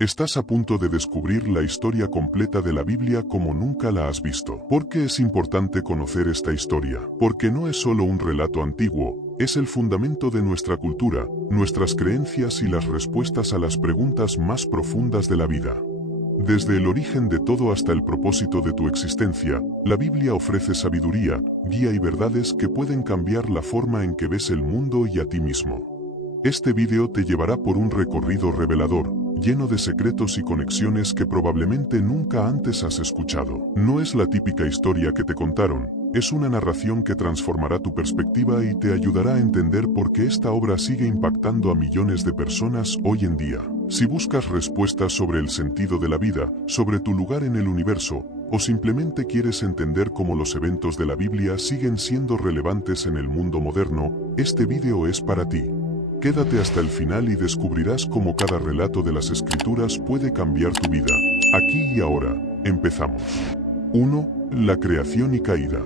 Estás a punto de descubrir la historia completa de la Biblia como nunca la has visto. ¿Por qué es importante conocer esta historia? Porque no es solo un relato antiguo, es el fundamento de nuestra cultura, nuestras creencias y las respuestas a las preguntas más profundas de la vida. Desde el origen de todo hasta el propósito de tu existencia, la Biblia ofrece sabiduría, guía y verdades que pueden cambiar la forma en que ves el mundo y a ti mismo. Este video te llevará por un recorrido revelador, lleno de secretos y conexiones que probablemente nunca antes has escuchado. No es la típica historia que te contaron, es una narración que transformará tu perspectiva y te ayudará a entender por qué esta obra sigue impactando a millones de personas hoy en día. Si buscas respuestas sobre el sentido de la vida, sobre tu lugar en el universo, o simplemente quieres entender cómo los eventos de la Biblia siguen siendo relevantes en el mundo moderno, este video es para ti. Quédate hasta el final y descubrirás cómo cada relato de las Escrituras puede cambiar tu vida. Aquí y ahora, empezamos. 1. La creación y caída.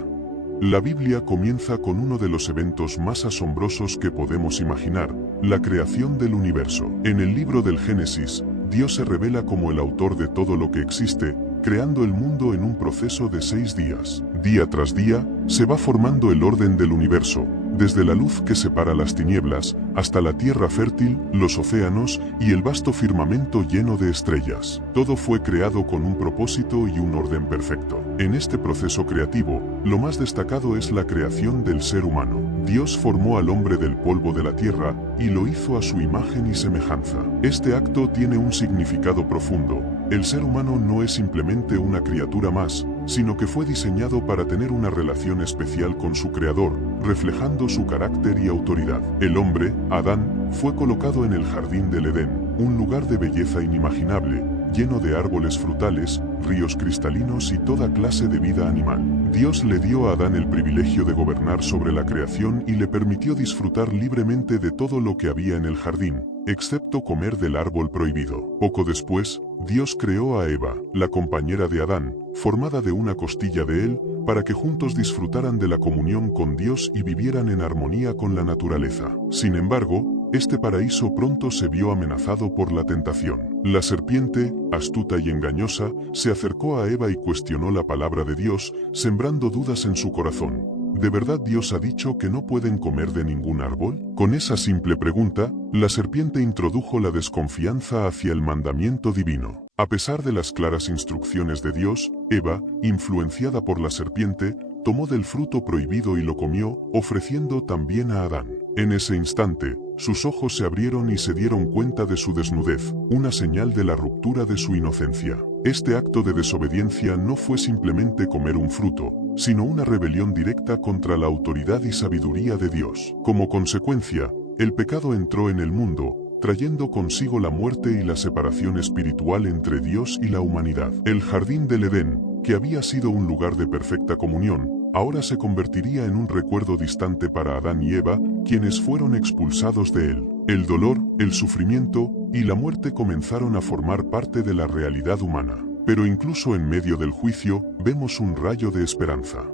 La Biblia comienza con uno de los eventos más asombrosos que podemos imaginar, la creación del universo. En el libro del Génesis, Dios se revela como el autor de todo lo que existe, creando el mundo en un proceso de 6 días. Día tras día, se va formando el orden del universo, desde la luz que separa las tinieblas, hasta la tierra fértil, los océanos y el vasto firmamento lleno de estrellas. Todo fue creado con un propósito y un orden perfecto. En este proceso creativo, lo más destacado es la creación del ser humano. Dios formó al hombre del polvo de la tierra, y lo hizo a su imagen y semejanza. Este acto tiene un significado profundo. El ser humano no es simplemente una criatura más, sino que fue diseñado para tener una relación especial con su Creador, reflejando su carácter y autoridad. El hombre, Adán, fue colocado en el jardín del Edén, un lugar de belleza inimaginable, lleno de árboles frutales, ríos cristalinos y toda clase de vida animal. Dios le dio a Adán el privilegio de gobernar sobre la creación y le permitió disfrutar libremente de todo lo que había en el jardín, excepto comer del árbol prohibido. Poco después, Dios creó a Eva, la compañera de Adán, formada de una costilla de él, para que juntos disfrutaran de la comunión con Dios y vivieran en armonía con la naturaleza. Sin embargo, este paraíso pronto se vio amenazado por la tentación. La serpiente, astuta y engañosa, se acercó a Eva y cuestionó la palabra de Dios, sembrando dudas en su corazón. ¿De verdad Dios ha dicho que no pueden comer de ningún árbol? Con esa simple pregunta, la serpiente introdujo la desconfianza hacia el mandamiento divino. A pesar de las claras instrucciones de Dios, Eva, influenciada por la serpiente, tomó del fruto prohibido y lo comió, ofreciendo también a Adán. En ese instante, sus ojos se abrieron y se dieron cuenta de su desnudez, una señal de la ruptura de su inocencia. Este acto de desobediencia no fue simplemente comer un fruto, sino una rebelión directa contra la autoridad y sabiduría de Dios. Como consecuencia, el pecado entró en el mundo, trayendo consigo la muerte y la separación espiritual entre Dios y la humanidad. El jardín del Edén, que había sido un lugar de perfecta comunión, ahora se convertiría en un recuerdo distante para Adán y Eva, quienes fueron expulsados de él. El dolor, el sufrimiento y la muerte comenzaron a formar parte de la realidad humana. Pero incluso en medio del juicio, vemos un rayo de esperanza.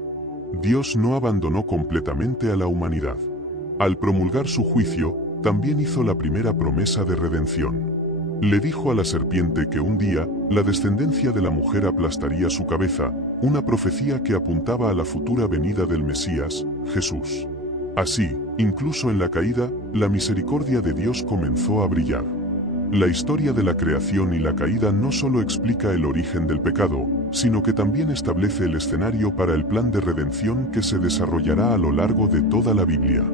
Dios no abandonó completamente a la humanidad. Al promulgar su juicio, también hizo la primera promesa de redención. Le dijo a la serpiente que un día, la descendencia de la mujer aplastaría su cabeza, una profecía que apuntaba a la futura venida del Mesías, Jesús. Así, incluso en la caída, la misericordia de Dios comenzó a brillar. La historia de la creación y la caída no solo explica el origen del pecado, sino que también establece el escenario para el plan de redención que se desarrollará a lo largo de toda la Biblia.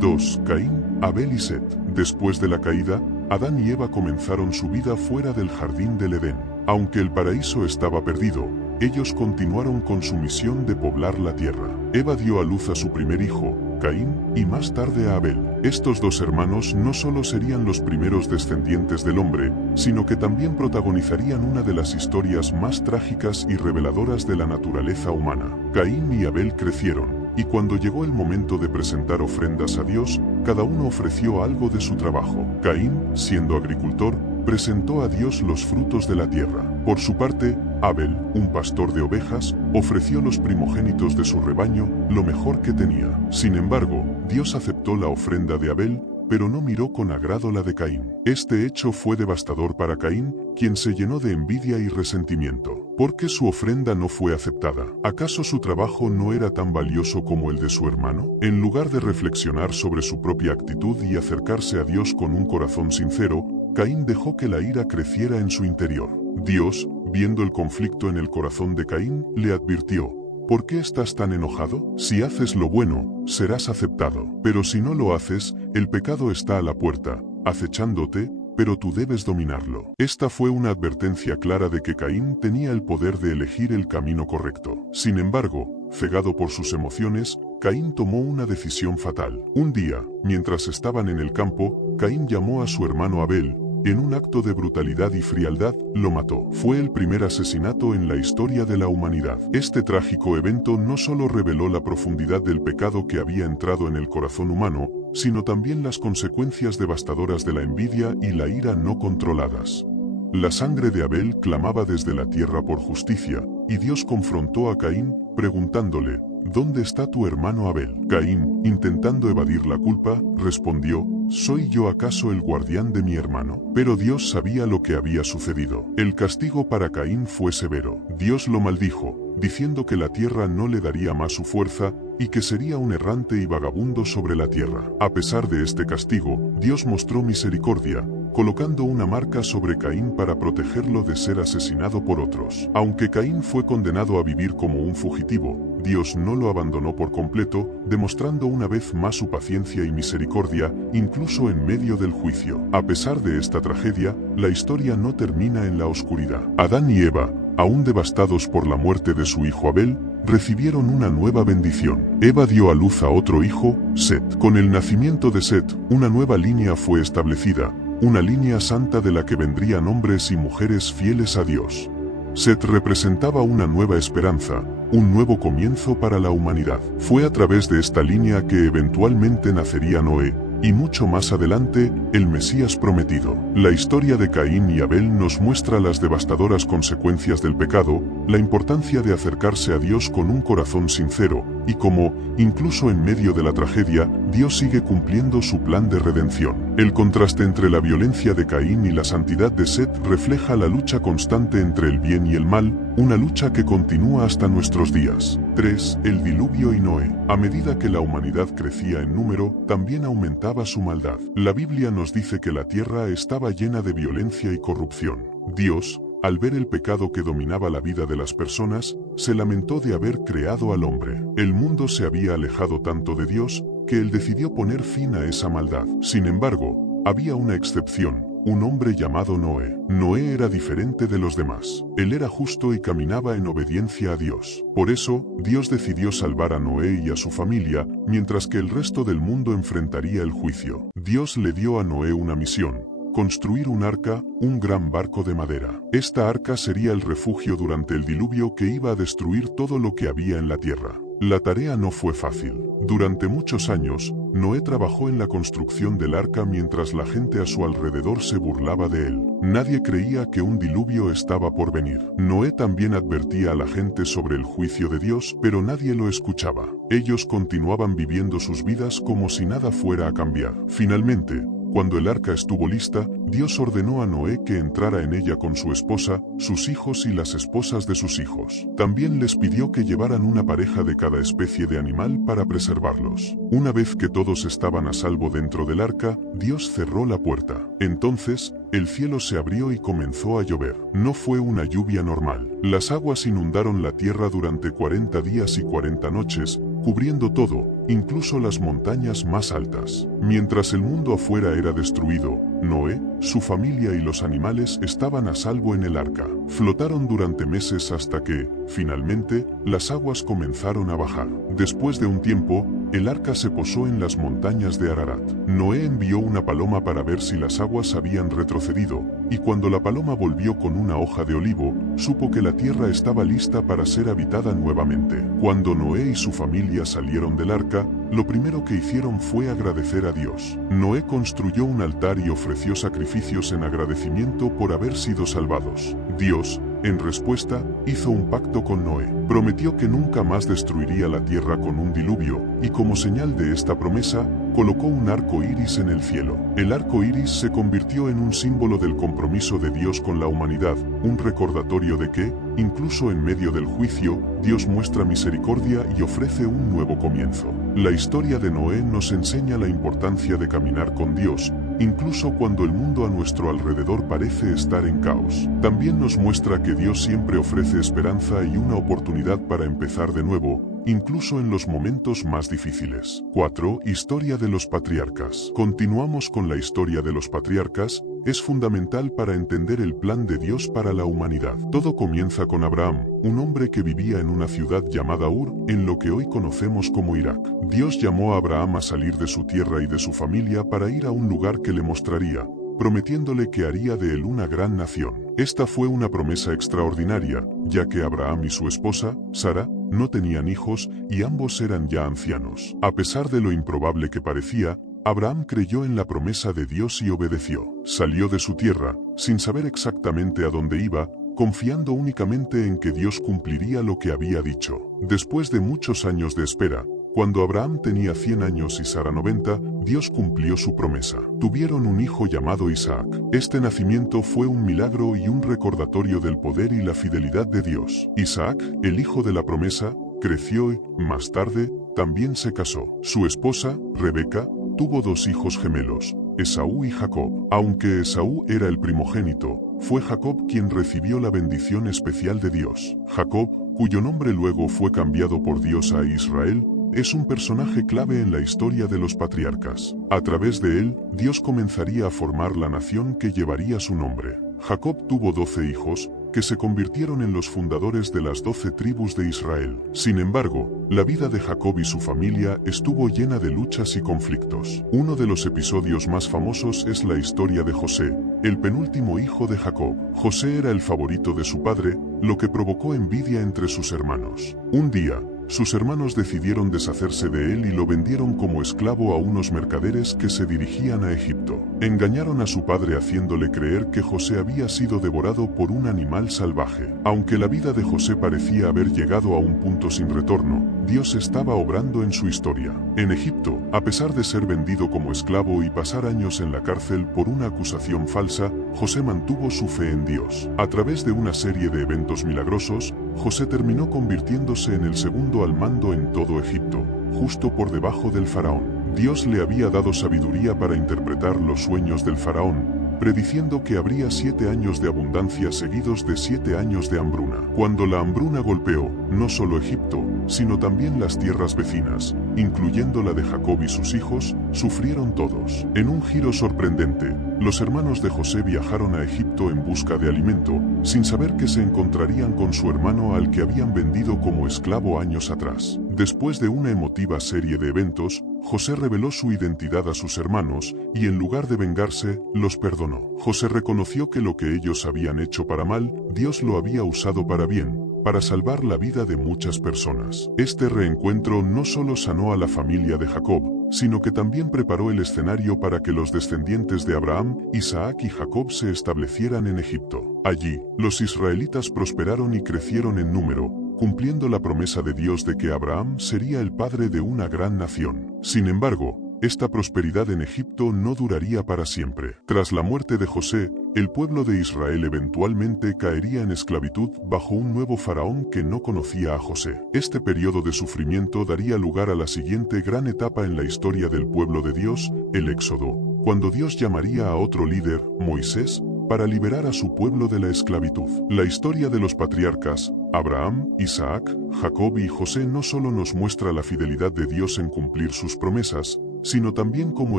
2. Caín, Abel y Set. Después de la caída, Adán y Eva comenzaron su vida fuera del jardín del Edén. Aunque el paraíso estaba perdido, ellos continuaron con su misión de poblar la tierra. Eva dio a luz a su primer hijo, Caín, y más tarde a Abel. Estos dos hermanos no solo serían los primeros descendientes del hombre, sino que también protagonizarían una de las historias más trágicas y reveladoras de la naturaleza humana. Caín y Abel crecieron, y cuando llegó el momento de presentar ofrendas a Dios, cada uno ofreció algo de su trabajo. Caín, siendo agricultor, presentó a Dios los frutos de la tierra. Por su parte, Abel, un pastor de ovejas, ofreció los primogénitos de su rebaño, lo mejor que tenía. Sin embargo, Dios aceptó la ofrenda de Abel, pero no miró con agrado la de Caín. Este hecho fue devastador para Caín, quien se llenó de envidia y resentimiento. ¿Por qué su ofrenda no fue aceptada? ¿Acaso su trabajo no era tan valioso como el de su hermano? En lugar de reflexionar sobre su propia actitud y acercarse a Dios con un corazón sincero, Caín dejó que la ira creciera en su interior. Dios, viendo el conflicto en el corazón de Caín, le advirtió: ¿por qué estás tan enojado? Si haces lo bueno, serás aceptado. Pero si no lo haces, el pecado está a la puerta, acechándote, pero tú debes dominarlo. Esta fue una advertencia clara de que Caín tenía el poder de elegir el camino correcto. Sin embargo, cegado por sus emociones, Caín tomó una decisión fatal. Un día, mientras estaban en el campo, Caín llamó a su hermano Abel. En un acto de brutalidad y frialdad, lo mató. Fue el primer asesinato en la historia de la humanidad. Este trágico evento no solo reveló la profundidad del pecado que había entrado en el corazón humano, sino también las consecuencias devastadoras de la envidia y la ira no controladas. La sangre de Abel clamaba desde la tierra por justicia, y Dios confrontó a Caín, preguntándole: ¿dónde está tu hermano Abel? Caín, intentando evadir la culpa, respondió: ¿soy yo acaso el guardián de mi hermano? Pero Dios sabía lo que había sucedido. El castigo para Caín fue severo. Dios lo maldijo, diciendo que la tierra no le daría más su fuerza, y que sería un errante y vagabundo sobre la tierra. A pesar de este castigo, Dios mostró misericordia, colocando una marca sobre Caín para protegerlo de ser asesinado por otros. Aunque Caín fue condenado a vivir como un fugitivo, Dios no lo abandonó por completo, demostrando una vez más su paciencia y misericordia, incluso en medio del juicio. A pesar de esta tragedia, la historia no termina en la oscuridad. Adán y Eva, aún devastados por la muerte de su hijo Abel, recibieron una nueva bendición. Eva dio a luz a otro hijo, Set. Con el nacimiento de Set, una nueva línea fue establecida, una línea santa de la que vendrían hombres y mujeres fieles a Dios. Set representaba una nueva esperanza, un nuevo comienzo para la humanidad. Fue a través de esta línea que eventualmente nacería Noé, y mucho más adelante, el Mesías prometido. La historia de Caín y Abel nos muestra las devastadoras consecuencias del pecado, la importancia de acercarse a Dios con un corazón sincero, y cómo, incluso en medio de la tragedia, Dios sigue cumpliendo su plan de redención. El contraste entre la violencia de Caín y la santidad de Set refleja la lucha constante entre el bien y el mal, una lucha que continúa hasta nuestros días. 3. El diluvio y Noé. A medida que la humanidad crecía en número, también aumentaba su maldad. La Biblia nos dice que la tierra estaba llena de violencia y corrupción. Dios, al ver el pecado que dominaba la vida de las personas, se lamentó de haber creado al hombre. El mundo se había alejado tanto de Dios, que él decidió poner fin a esa maldad. Sin embargo, había una excepción. Un hombre llamado Noé. Noé era diferente de los demás. Él era justo y caminaba en obediencia a Dios. Por eso, Dios decidió salvar a Noé y a su familia, mientras que el resto del mundo enfrentaría el juicio. Dios le dio a Noé una misión: construir un arca, un gran barco de madera. Esta arca sería el refugio durante el diluvio que iba a destruir todo lo que había en la tierra. La tarea no fue fácil. Durante muchos años, Noé trabajó en la construcción del arca mientras la gente a su alrededor se burlaba de él. Nadie creía que un diluvio estaba por venir. Noé también advertía a la gente sobre el juicio de Dios, pero nadie lo escuchaba. Ellos continuaban viviendo sus vidas como si nada fuera a cambiar. Finalmente, cuando el arca estuvo lista, Dios ordenó a Noé que entrara en ella con su esposa, sus hijos y las esposas de sus hijos. También les pidió que llevaran una pareja de cada especie de animal para preservarlos. Una vez que todos estaban a salvo dentro del arca, Dios cerró la puerta. Entonces, el cielo se abrió y comenzó a llover. No fue una lluvia normal. Las aguas inundaron la tierra durante 40 días y 40 noches, cubriendo todo, incluso las montañas más altas. Mientras el mundo afuera era destruido, Noé, su familia y los animales estaban a salvo en el arca. Flotaron durante meses hasta que, finalmente, las aguas comenzaron a bajar. Después de un tiempo, el arca se posó en las montañas de Ararat. Noé envió una paloma para ver si las aguas habían retrocedido, y cuando la paloma volvió con una hoja de olivo, supo que la tierra estaba lista para ser habitada nuevamente. Cuando Noé y su familia salieron del arca, lo primero que hicieron fue agradecer a Dios. Noé construyó un altar y ofreció sacrificios en agradecimiento por haber sido salvados. Dios, en respuesta, hizo un pacto con Noé. Prometió que nunca más destruiría la tierra con un diluvio, y como señal de esta promesa, colocó un arco iris en el cielo. El arco iris se convirtió en un símbolo del compromiso de Dios con la humanidad, un recordatorio de que, incluso en medio del juicio, Dios muestra misericordia y ofrece un nuevo comienzo. La historia de Noé nos enseña la importancia de caminar con Dios, incluso cuando el mundo a nuestro alrededor parece estar en caos. También nos muestra que Dios siempre ofrece esperanza y una oportunidad para empezar de nuevo, incluso en los momentos más difíciles. 4. Historia de los patriarcas. Continuamos con la historia de los patriarcas. Es fundamental para entender el plan de Dios para la humanidad. Todo comienza con Abraham, un hombre que vivía en una ciudad llamada Ur, en lo que hoy conocemos como Irak. Dios llamó a Abraham a salir de su tierra y de su familia para ir a un lugar que le mostraría, prometiéndole que haría de él una gran nación. Esta fue una promesa extraordinaria, ya que Abraham y su esposa, Sara, no tenían hijos y ambos eran ya ancianos. A pesar de lo improbable que parecía, Abraham creyó en la promesa de Dios y obedeció. Salió de su tierra, sin saber exactamente a dónde iba, confiando únicamente en que Dios cumpliría lo que había dicho. Después de muchos años de espera, cuando Abraham tenía 100 años y Sara 90, Dios cumplió su promesa. Tuvieron un hijo llamado Isaac. Este nacimiento fue un milagro y un recordatorio del poder y la fidelidad de Dios. Isaac, el hijo de la promesa, creció y, más tarde, también se casó. Su esposa, Rebeca, tuvo 2 hijos gemelos, Esaú y Jacob. Aunque Esaú era el primogénito, fue Jacob quien recibió la bendición especial de Dios. Jacob, cuyo nombre luego fue cambiado por Dios a Israel, es un personaje clave en la historia de los patriarcas. A través de él, Dios comenzaría a formar la nación que llevaría su nombre. Jacob tuvo 12 hijos, que se convirtieron en los fundadores de las 12 tribus de Israel. Sin embargo, la vida de Jacob y su familia estuvo llena de luchas y conflictos. Uno de los episodios más famosos es la historia de José, el penúltimo hijo de Jacob. José era el favorito de su padre, lo que provocó envidia entre sus hermanos. Un día, sus hermanos decidieron deshacerse de él y lo vendieron como esclavo a unos mercaderes que se dirigían a Egipto. Engañaron a su padre haciéndole creer que José había sido devorado por un animal salvaje. Aunque la vida de José parecía haber llegado a un punto sin retorno, Dios estaba obrando en su historia. En Egipto, a pesar de ser vendido como esclavo y pasar años en la cárcel por una acusación falsa, José mantuvo su fe en Dios. A través de una serie de eventos milagrosos, José terminó convirtiéndose en el segundo al mando en todo Egipto, justo por debajo del faraón. Dios le había dado sabiduría para interpretar los sueños del faraón, prediciendo que habría 7 años de abundancia seguidos de 7 años de hambruna. Cuando la hambruna golpeó, no solo Egipto, sino también las tierras vecinas, incluyendo la de Jacob y sus hijos, sufrieron todos. En un giro sorprendente, los hermanos de José viajaron a Egipto en busca de alimento, sin saber que se encontrarían con su hermano al que habían vendido como esclavo años atrás. Después de una emotiva serie de eventos, José reveló su identidad a sus hermanos, y en lugar de vengarse, los perdonó. José reconoció que lo que ellos habían hecho para mal, Dios lo había usado para bien, para salvar la vida de muchas personas. Este reencuentro no solo sanó a la familia de Jacob, sino que también preparó el escenario para que los descendientes de Abraham, Isaac y Jacob se establecieran en Egipto. Allí, los israelitas prosperaron y crecieron en número, cumpliendo la promesa de Dios de que Abraham sería el padre de una gran nación. Sin embargo, esta prosperidad en Egipto no duraría para siempre. Tras la muerte de José, el pueblo de Israel eventualmente caería en esclavitud bajo un nuevo faraón que no conocía a José. Este periodo de sufrimiento daría lugar a la siguiente gran etapa en la historia del pueblo de Dios, el Éxodo, cuando Dios llamaría a otro líder, Moisés, para liberar a su pueblo de la esclavitud. La historia de los patriarcas, Abraham, Isaac, Jacob y José no solo nos muestra la fidelidad de Dios en cumplir sus promesas, sino también cómo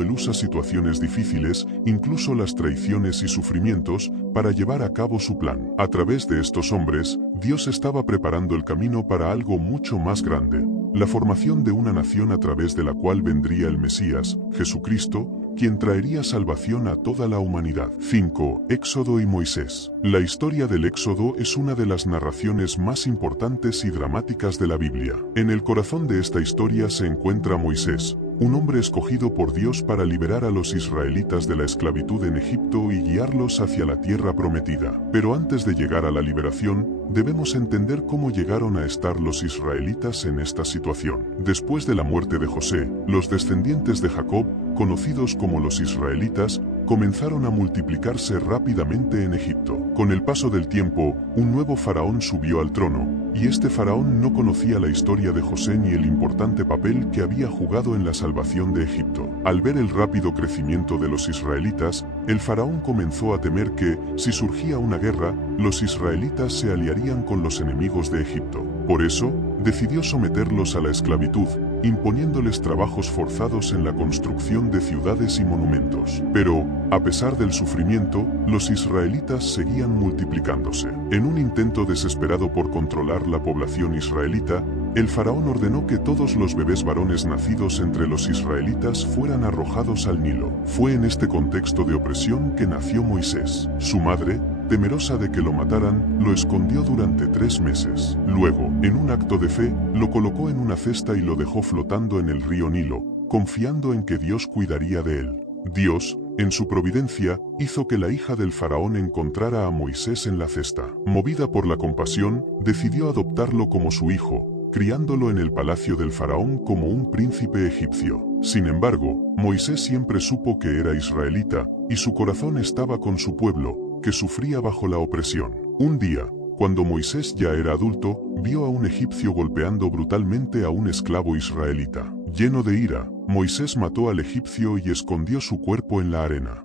Él usa situaciones difíciles, incluso las traiciones y sufrimientos, para llevar a cabo su plan. A través de estos hombres, Dios estaba preparando el camino para algo mucho más grande, la formación de una nación a través de la cual vendría el Mesías, Jesucristo, quien traería salvación a toda la humanidad. 5. Éxodo y Moisés. La historia del Éxodo es una de las narraciones más importantes y dramáticas de la Biblia. En el corazón de esta historia se encuentra Moisés, un hombre escogido por Dios para liberar a los israelitas de la esclavitud en Egipto y guiarlos hacia la tierra prometida. Pero antes de llegar a la liberación, debemos entender cómo llegaron a estar los israelitas en esta situación. Después de la muerte de José, los descendientes de Jacob, conocidos como los israelitas, comenzaron a multiplicarse rápidamente en Egipto. Con el paso del tiempo, un nuevo faraón subió al trono, y este faraón no conocía la historia de José ni el importante papel que había jugado en la salvación de Egipto. Al ver el rápido crecimiento de los israelitas, el faraón comenzó a temer que, si surgía una guerra, los israelitas se aliarían con los enemigos de Egipto. Por eso, decidió someterlos a la esclavitud, imponiéndoles trabajos forzados en la construcción de ciudades y monumentos. Pero, a pesar del sufrimiento, los israelitas seguían multiplicándose. En un intento desesperado por controlar la población israelita, el faraón ordenó que todos los bebés varones nacidos entre los israelitas fueran arrojados al Nilo. Fue en este contexto de opresión que nació Moisés. Su madre, temerosa de que lo mataran, lo escondió durante 3 meses. Luego, en un acto de fe, lo colocó en una cesta y lo dejó flotando en el río Nilo, confiando en que Dios cuidaría de él. Dios, en su providencia, hizo que la hija del faraón encontrara a Moisés en la cesta. Movida por la compasión, decidió adoptarlo como su hijo, criándolo en el palacio del faraón como un príncipe egipcio. Sin embargo, Moisés siempre supo que era israelita, y su corazón estaba con su pueblo, que sufría bajo la opresión. Un día, cuando Moisés ya era adulto, vio a un egipcio golpeando brutalmente a un esclavo israelita. Lleno de ira, Moisés mató al egipcio y escondió su cuerpo en la arena.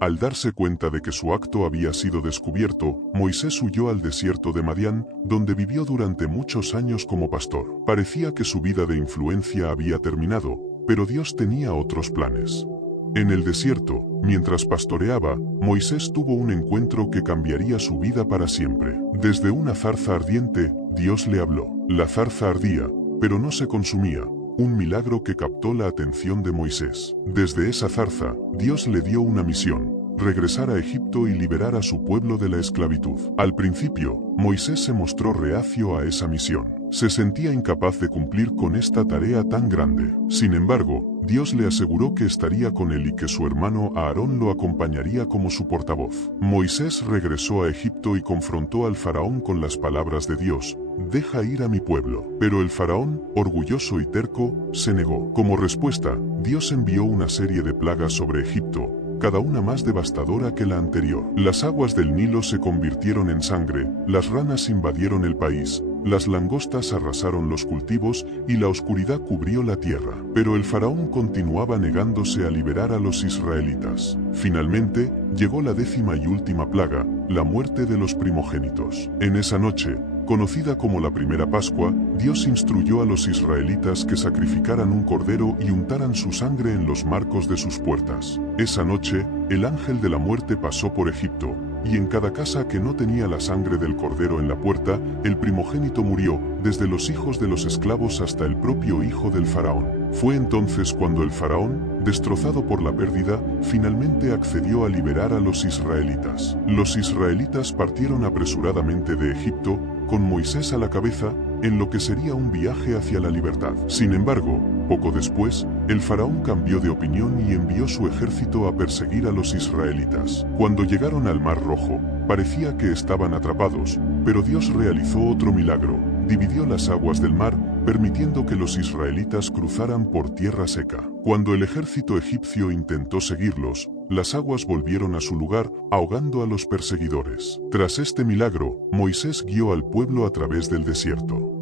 Al darse cuenta de que su acto había sido descubierto, Moisés huyó al desierto de Madián, donde vivió durante muchos años como pastor. Parecía que su vida de influencia había terminado, pero Dios tenía otros planes. En el desierto, mientras pastoreaba, Moisés tuvo un encuentro que cambiaría su vida para siempre. Desde una zarza ardiente, Dios le habló. La zarza ardía, pero no se consumía, un milagro que captó la atención de Moisés. Desde esa zarza, Dios le dio una misión: regresar a Egipto y liberar a su pueblo de la esclavitud. Al principio, Moisés se mostró reacio a esa misión. Se sentía incapaz de cumplir con esta tarea tan grande. Sin embargo, Dios le aseguró que estaría con él y que su hermano Aarón lo acompañaría como su portavoz. Moisés regresó a Egipto y confrontó al faraón con las palabras de Dios: «Deja ir a mi pueblo». Pero el faraón, orgulloso y terco, se negó. Como respuesta, Dios envió una serie de plagas sobre Egipto, cada una más devastadora que la anterior. Las aguas del Nilo se convirtieron en sangre, las ranas invadieron el país, las langostas arrasaron los cultivos y la oscuridad cubrió la tierra. Pero el faraón continuaba negándose a liberar a los israelitas. Finalmente, llegó la 10ª y última plaga, la muerte de los primogénitos. En esa noche, conocida como la primera Pascua, Dios instruyó a los israelitas que sacrificaran un cordero y untaran su sangre en los marcos de sus puertas. Esa noche, el ángel de la muerte pasó por Egipto, y en cada casa que no tenía la sangre del cordero en la puerta, el primogénito murió, desde los hijos de los esclavos hasta el propio hijo del faraón. Fue entonces cuando el faraón, destrozado por la pérdida, finalmente accedió a liberar a los israelitas. Los israelitas partieron apresuradamente de Egipto, con Moisés a la cabeza, en lo que sería un viaje hacia la libertad. Sin embargo, poco después, el faraón cambió de opinión y envió su ejército a perseguir a los israelitas. Cuando llegaron al Mar Rojo, parecía que estaban atrapados, pero Dios realizó otro milagro: dividió las aguas del mar, permitiendo que los israelitas cruzaran por tierra seca. Cuando el ejército egipcio intentó seguirlos, las aguas volvieron a su lugar, ahogando a los perseguidores. Tras este milagro, Moisés guió al pueblo a través del desierto.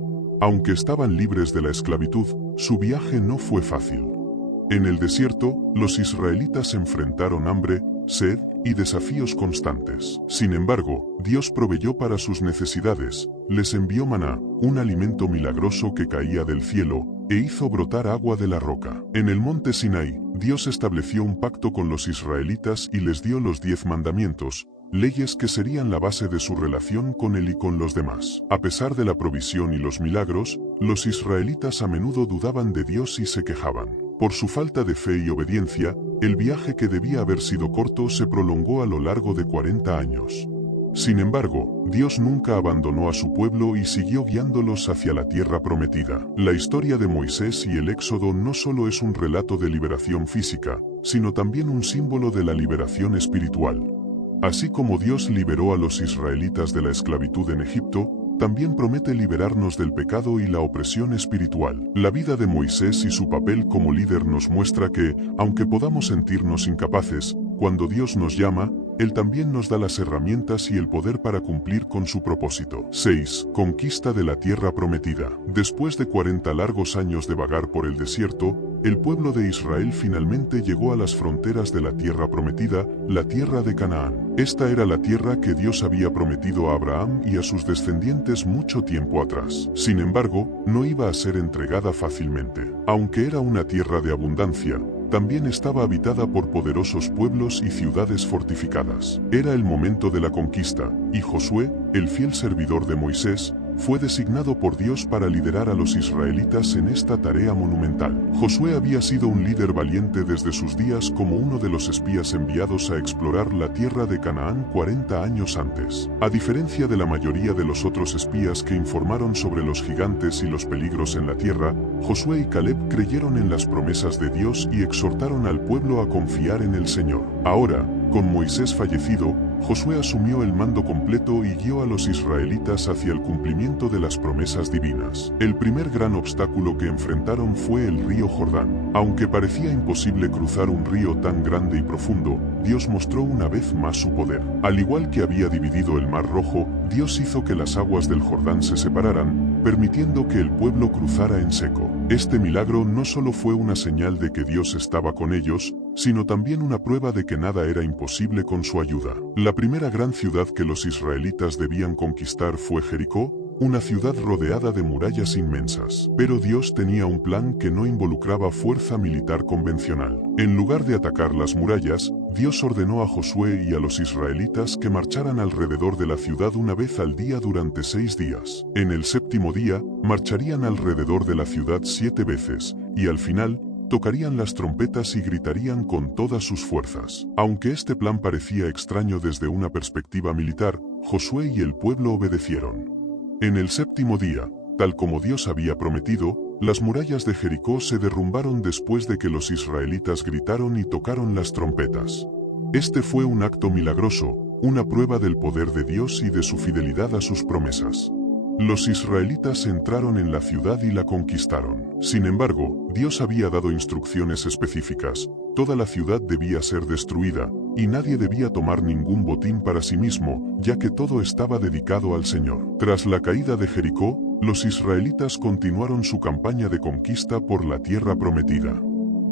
Aunque estaban libres de la esclavitud, su viaje no fue fácil. En el desierto, los israelitas enfrentaron hambre, sed y desafíos constantes. Sin embargo, Dios proveyó para sus necesidades, les envió maná, un alimento milagroso que caía del cielo, e hizo brotar agua de la roca. En el monte Sinaí, Dios estableció un pacto con los israelitas y les dio los 10 mandamientos, leyes que serían la base de su relación con él y con los demás. A pesar de la provisión y los milagros, los israelitas a menudo dudaban de Dios y se quejaban. Por su falta de fe y obediencia, el viaje que debía haber sido corto se prolongó a lo largo de 40 años. Sin embargo, Dios nunca abandonó a su pueblo y siguió guiándolos hacia la tierra prometida. La historia de Moisés y el Éxodo no solo es un relato de liberación física, sino también un símbolo de la liberación espiritual. Así como Dios liberó a los israelitas de la esclavitud en Egipto, también promete liberarnos del pecado y la opresión espiritual. La vida de Moisés y su papel como líder nos muestra que, aunque podamos sentirnos incapaces, cuando Dios nos llama, Él también nos da las herramientas y el poder para cumplir con su propósito. 6. Conquista de la tierra prometida. Después de 40 largos años de vagar por el desierto, el pueblo de Israel finalmente llegó a las fronteras de la tierra prometida, la tierra de Canaán. Esta era la tierra que Dios había prometido a Abraham y a sus descendientes mucho tiempo atrás. Sin embargo, no iba a ser entregada fácilmente. Aunque era una tierra de abundancia, también estaba habitada por poderosos pueblos y ciudades fortificadas. Era el momento de la conquista, y Josué, el fiel servidor de Moisés, fue designado por Dios para liderar a los israelitas en esta tarea monumental. Josué había sido un líder valiente desde sus días como uno de los espías enviados a explorar la tierra de Canaán 40 años antes. A diferencia de la mayoría de los otros espías que informaron sobre los gigantes y los peligros en la tierra, Josué y Caleb creyeron en las promesas de Dios y exhortaron al pueblo a confiar en el Señor. Ahora, con Moisés fallecido, Josué asumió el mando completo y guió a los israelitas hacia el cumplimiento de las promesas divinas. El primer gran obstáculo que enfrentaron fue el río Jordán. Aunque parecía imposible cruzar un río tan grande y profundo, Dios mostró una vez más su poder. Al igual que había dividido el Mar Rojo, Dios hizo que las aguas del Jordán se separaran, permitiendo que el pueblo cruzara en seco. Este milagro no solo fue una señal de que Dios estaba con ellos, sino también una prueba de que nada era imposible con su ayuda. La primera gran ciudad que los israelitas debían conquistar fue Jericó, una ciudad rodeada de murallas inmensas. Pero Dios tenía un plan que no involucraba fuerza militar convencional. En lugar de atacar las murallas, Dios ordenó a Josué y a los israelitas que marcharan alrededor de la ciudad una vez al día durante 6 días. En el séptimo día, marcharían alrededor de la ciudad 7 veces, y al final, tocarían las trompetas y gritarían con todas sus fuerzas. Aunque este plan parecía extraño desde una perspectiva militar, Josué y el pueblo obedecieron. En el séptimo día, tal como Dios había prometido, las murallas de Jericó se derrumbaron después de que los israelitas gritaron y tocaron las trompetas. Este fue un acto milagroso, una prueba del poder de Dios y de su fidelidad a sus promesas. Los israelitas entraron en la ciudad y la conquistaron. Sin embargo, Dios había dado instrucciones específicas. Toda la ciudad debía ser destruida, y nadie debía tomar ningún botín para sí mismo, ya que todo estaba dedicado al Señor. Tras la caída de Jericó, los israelitas continuaron su campaña de conquista por la tierra prometida.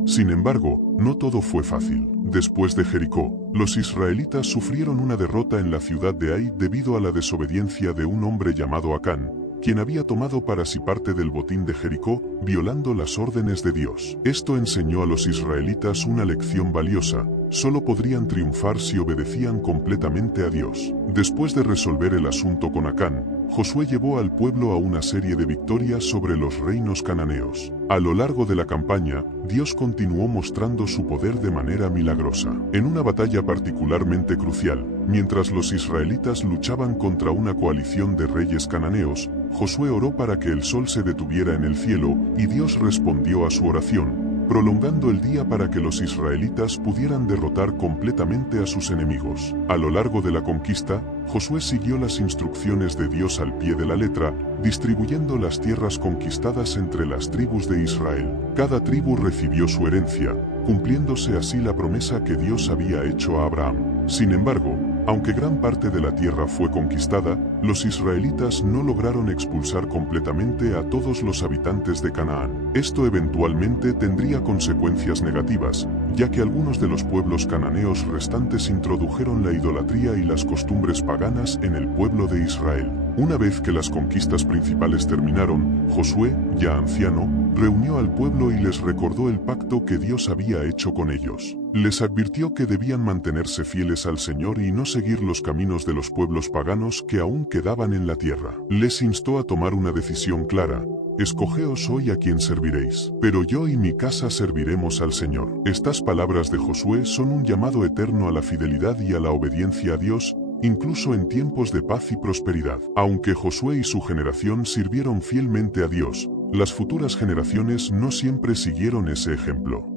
Sin embargo, no todo fue fácil. Después de Jericó, los israelitas sufrieron una derrota en la ciudad de Ai debido a la desobediencia de un hombre llamado Acán, quien había tomado para sí parte del botín de Jericó, violando las órdenes de Dios. Esto enseñó a los israelitas una lección valiosa: solo podrían triunfar si obedecían completamente a Dios. Después de resolver el asunto con Acán, Josué llevó al pueblo a una serie de victorias sobre los reinos cananeos. A lo largo de la campaña, Dios continuó mostrando su poder de manera milagrosa. En una batalla particularmente crucial, mientras los israelitas luchaban contra una coalición de reyes cananeos, Josué oró para que el sol se detuviera en el cielo, y Dios respondió a su oración, prolongando el día para que los israelitas pudieran derrotar completamente a sus enemigos. A lo largo de la conquista, Josué siguió las instrucciones de Dios al pie de la letra, distribuyendo las tierras conquistadas entre las tribus de Israel. Cada tribu recibió su herencia, cumpliéndose así la promesa que Dios había hecho a Abraham. Sin embargo, aunque gran parte de la tierra fue conquistada, los israelitas no lograron expulsar completamente a todos los habitantes de Canaán. Esto eventualmente tendría consecuencias negativas, ya que algunos de los pueblos cananeos restantes introdujeron la idolatría y las costumbres paganas en el pueblo de Israel. Una vez que las conquistas principales terminaron, Josué, ya anciano, reunió al pueblo y les recordó el pacto que Dios había hecho con ellos. Les advirtió que debían mantenerse fieles al Señor y no seguir los caminos de los pueblos paganos que aún quedaban en la tierra. Les instó a tomar una decisión clara: escogeos hoy a quién serviréis, pero yo y mi casa serviremos al Señor. Estas palabras de Josué son un llamado eterno a la fidelidad y a la obediencia a Dios, incluso en tiempos de paz y prosperidad. Aunque Josué y su generación sirvieron fielmente a Dios, las futuras generaciones no siempre siguieron ese ejemplo.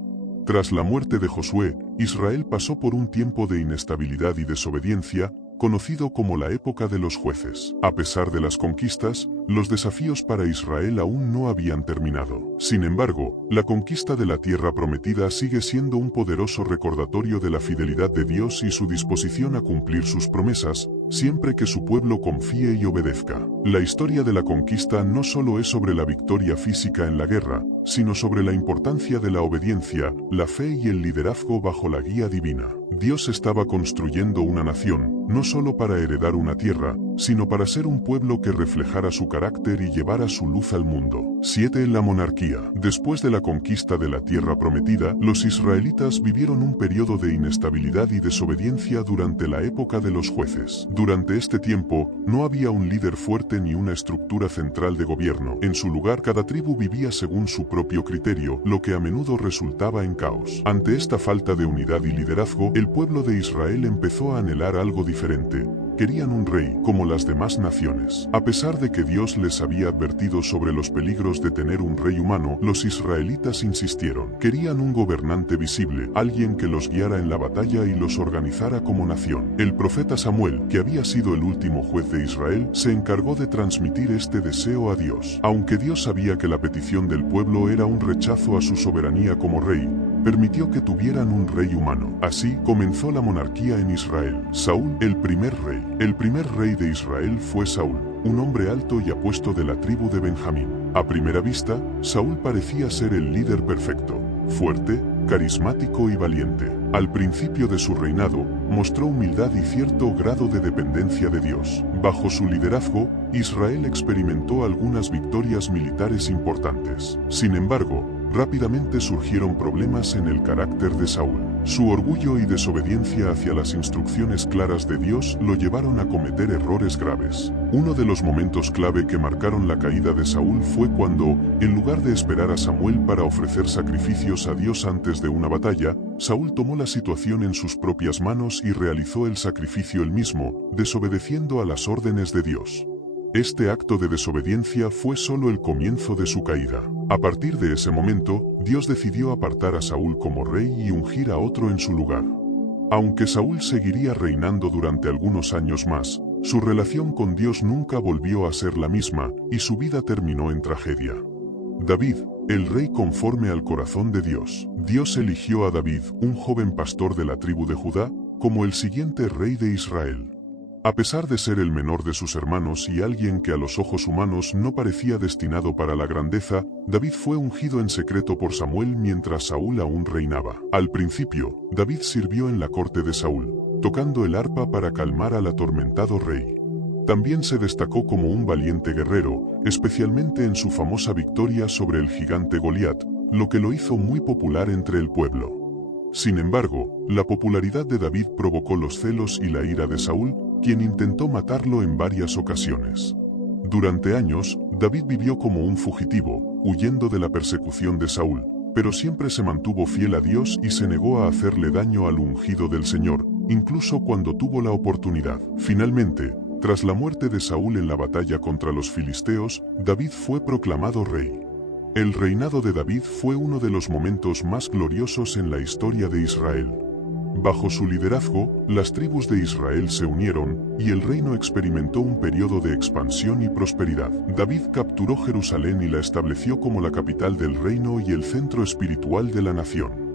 Tras la muerte de Josué, Israel pasó por un tiempo de inestabilidad y desobediencia, conocido como la época de los jueces. A pesar de las conquistas, los desafíos para Israel aún no habían terminado. Sin embargo, la conquista de la tierra prometida sigue siendo un poderoso recordatorio de la fidelidad de Dios y su disposición a cumplir sus promesas, siempre que su pueblo confíe y obedezca. La historia de la conquista no solo es sobre la victoria física en la guerra, sino sobre la importancia de la obediencia, la fe y el liderazgo bajo la guía divina. Dios estaba construyendo una nación, no solo para heredar una tierra, sino para ser un pueblo que reflejara su carácter y llevara su luz al mundo. 7. La monarquía. Después de la conquista de la tierra prometida, los israelitas vivieron un periodo de inestabilidad y desobediencia durante la época de los jueces. Durante este tiempo, no había un líder fuerte ni una estructura central de gobierno. En su lugar, cada tribu vivía según su propio criterio, lo que a menudo resultaba en caos. Ante esta falta de unidad y liderazgo, el pueblo de Israel empezó a anhelar algo diferente. Querían un rey, como las demás naciones. A pesar de que Dios les había advertido sobre los peligros de tener un rey humano, los israelitas insistieron. Querían un gobernante visible, alguien que los guiara en la batalla y los organizara como nación. El profeta Samuel, que había sido el último juez de Israel, se encargó de transmitir este deseo a Dios. Aunque Dios sabía que la petición del pueblo era un rechazo a su soberanía como rey, permitió que tuvieran un rey humano. Así comenzó la monarquía en Israel. Saúl, el primer rey. El primer rey de Israel fue Saúl, un hombre alto y apuesto de la tribu de Benjamín. A primera vista, Saúl parecía ser el líder perfecto, fuerte, carismático y valiente. Al principio de su reinado, mostró humildad y cierto grado de dependencia de Dios. Bajo su liderazgo, Israel experimentó algunas victorias militares importantes. Sin embargo, rápidamente surgieron problemas en el carácter de Saúl. Su orgullo y desobediencia hacia las instrucciones claras de Dios lo llevaron a cometer errores graves. Uno de los momentos clave que marcaron la caída de Saúl fue cuando, en lugar de esperar a Samuel para ofrecer sacrificios a Dios antes de una batalla, Saúl tomó la situación en sus propias manos y realizó el sacrificio él mismo, desobedeciendo a las órdenes de Dios. Este acto de desobediencia fue solo el comienzo de su caída. A partir de ese momento, Dios decidió apartar a Saúl como rey y ungir a otro en su lugar. Aunque Saúl seguiría reinando durante algunos años más, su relación con Dios nunca volvió a ser la misma, y su vida terminó en tragedia. David, el rey conforme al corazón de Dios. Dios eligió a David, un joven pastor de la tribu de Judá, como el siguiente rey de Israel. A pesar de ser el menor de sus hermanos y alguien que a los ojos humanos no parecía destinado para la grandeza, David fue ungido en secreto por Samuel mientras Saúl aún reinaba. Al principio, David sirvió en la corte de Saúl, tocando el arpa para calmar al atormentado rey. También se destacó como un valiente guerrero, especialmente en su famosa victoria sobre el gigante Goliat, lo que lo hizo muy popular entre el pueblo. Sin embargo, la popularidad de David provocó los celos y la ira de Saúl, quien intentó matarlo en varias ocasiones. Durante años, David vivió como un fugitivo, huyendo de la persecución de Saúl, pero siempre se mantuvo fiel a Dios y se negó a hacerle daño al ungido del Señor, incluso cuando tuvo la oportunidad. Finalmente, tras la muerte de Saúl en la batalla contra los filisteos, David fue proclamado rey. El reinado de David fue uno de los momentos más gloriosos en la historia de Israel. Bajo su liderazgo, las tribus de Israel se unieron, y el reino experimentó un periodo de expansión y prosperidad. David capturó Jerusalén y la estableció como la capital del reino y el centro espiritual de la nación.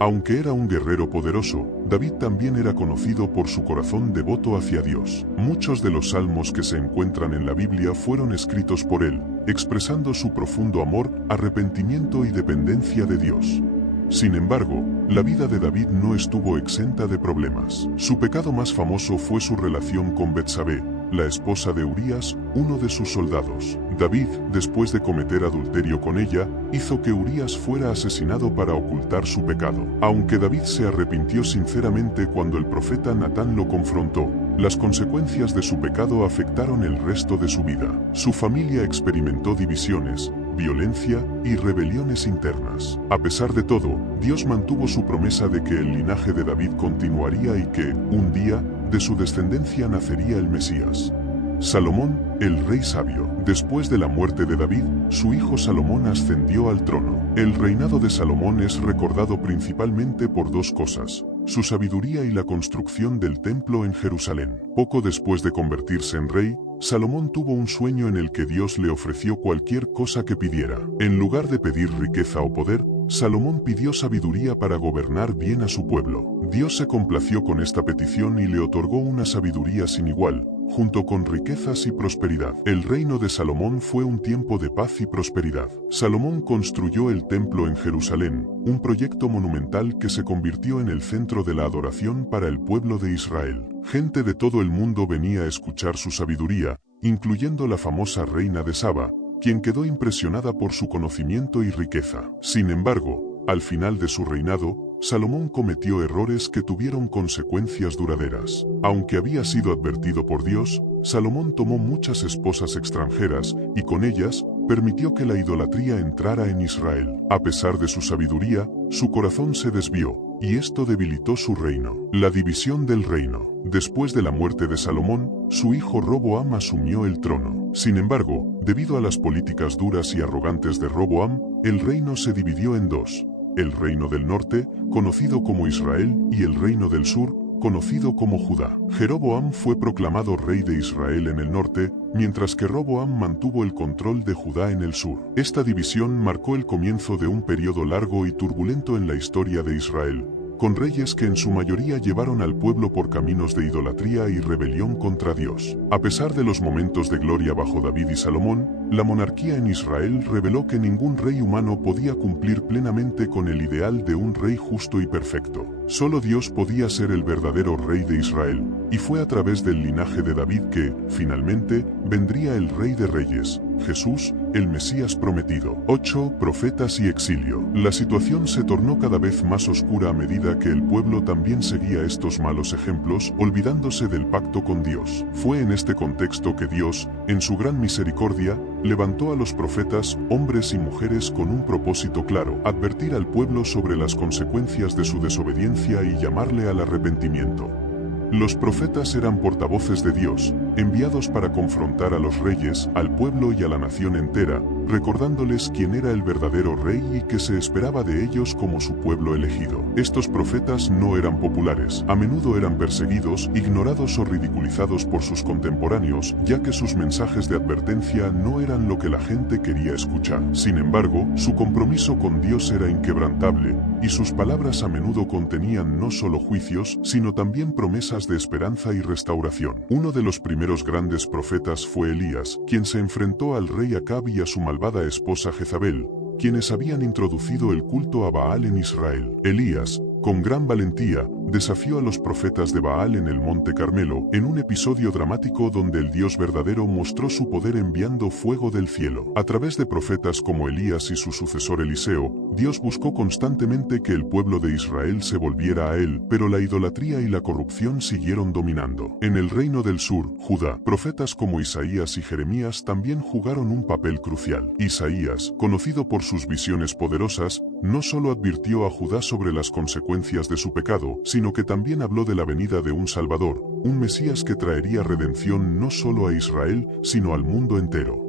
Aunque era un guerrero poderoso, David también era conocido por su corazón devoto hacia Dios. Muchos de los salmos que se encuentran en la Biblia fueron escritos por él, expresando su profundo amor, arrepentimiento y dependencia de Dios. Sin embargo, la vida de David no estuvo exenta de problemas. Su pecado más famoso fue su relación con Betsabé, la esposa de Urías, uno de sus soldados. David, después de cometer adulterio con ella, hizo que Urías fuera asesinado para ocultar su pecado. Aunque David se arrepintió sinceramente cuando el profeta Natán lo confrontó, las consecuencias de su pecado afectaron el resto de su vida. Su familia experimentó divisiones, violencia y rebeliones internas. A pesar de todo, Dios mantuvo su promesa de que el linaje de David continuaría y que, un día, de su descendencia nacería el Mesías. Salomón, el rey sabio. Después de la muerte de David, su hijo Salomón ascendió al trono. El reinado de Salomón es recordado principalmente por dos cosas: su sabiduría y la construcción del templo en Jerusalén. Poco después de convertirse en rey, Salomón tuvo un sueño en el que Dios le ofreció cualquier cosa que pidiera. En lugar de pedir riqueza o poder, Salomón pidió sabiduría para gobernar bien a su pueblo. Dios se complació con esta petición y le otorgó una sabiduría sin igual, junto con riquezas y prosperidad. El reino de Salomón fue un tiempo de paz y prosperidad. Salomón construyó el templo en Jerusalén, un proyecto monumental que se convirtió en el centro de la adoración para el pueblo de Israel. Gente de todo el mundo venía a escuchar su sabiduría, incluyendo la famosa reina de Saba, quien quedó impresionada por su conocimiento y riqueza. Sin embargo, al final de su reinado, Salomón cometió errores que tuvieron consecuencias duraderas. Aunque había sido advertido por Dios, Salomón tomó muchas esposas extranjeras y con ellas permitió que la idolatría entrara en Israel. A pesar de su sabiduría, su corazón se desvió, y esto debilitó su reino. La división del reino. Después de la muerte de Salomón, su hijo Roboam asumió el trono. Sin embargo, debido a las políticas duras y arrogantes de Roboam, el reino se dividió en dos: el reino del norte, conocido como Israel, y el reino del sur, conocido como Judá. Jeroboam fue proclamado rey de Israel en el norte, mientras que Roboam mantuvo el control de Judá en el sur. Esta división marcó el comienzo de un periodo largo y turbulento en la historia de Israel, con reyes que en su mayoría llevaron al pueblo por caminos de idolatría y rebelión contra Dios. A pesar de los momentos de gloria bajo David y Salomón, la monarquía en Israel reveló que ningún rey humano podía cumplir plenamente con el ideal de un rey justo y perfecto. Solo Dios podía ser el verdadero rey de Israel, y fue a través del linaje de David que, finalmente, vendría el Rey de Reyes, Jesús, el Mesías prometido. 8. Profetas y exilio. La situación se tornó cada vez más oscura a medida que el pueblo también seguía estos malos ejemplos, olvidándose del pacto con Dios. Fue en este contexto que Dios, en su gran misericordia, levantó a los profetas, hombres y mujeres con un propósito claro: advertir al pueblo sobre las consecuencias de su desobediencia y llamarle al arrepentimiento. Los profetas eran portavoces de Dios, enviados para confrontar a los reyes, al pueblo y a la nación entera, recordándoles quién era el verdadero rey y que se esperaba de ellos como su pueblo elegido. Estos profetas no eran populares, a menudo eran perseguidos, ignorados o ridiculizados por sus contemporáneos, ya que sus mensajes de advertencia no eran lo que la gente quería escuchar. Sin embargo, su compromiso con Dios era inquebrantable, y sus palabras a menudo contenían no solo juicios, sino también promesas de esperanza y restauración. Uno de los primeros grandes profetas fue Elías, quien se enfrentó al rey Acab y a su malvada esposa Jezabel, quienes habían introducido el culto a Baal en Israel. Elías, con gran valentía, desafió a los profetas de Baal en el Monte Carmelo, en un episodio dramático donde el Dios verdadero mostró su poder enviando fuego del cielo. A través de profetas como Elías y su sucesor Eliseo, Dios buscó constantemente que el pueblo de Israel se volviera a él, pero la idolatría y la corrupción siguieron dominando. En el reino del sur, Judá, profetas como Isaías y Jeremías también jugaron un papel crucial. Isaías, conocido por sus visiones poderosas, no solo advirtió a Judá sobre las consecuencias de su pecado, sino que también habló de la venida de un Salvador, un Mesías que traería redención no solo a Israel, sino al mundo entero.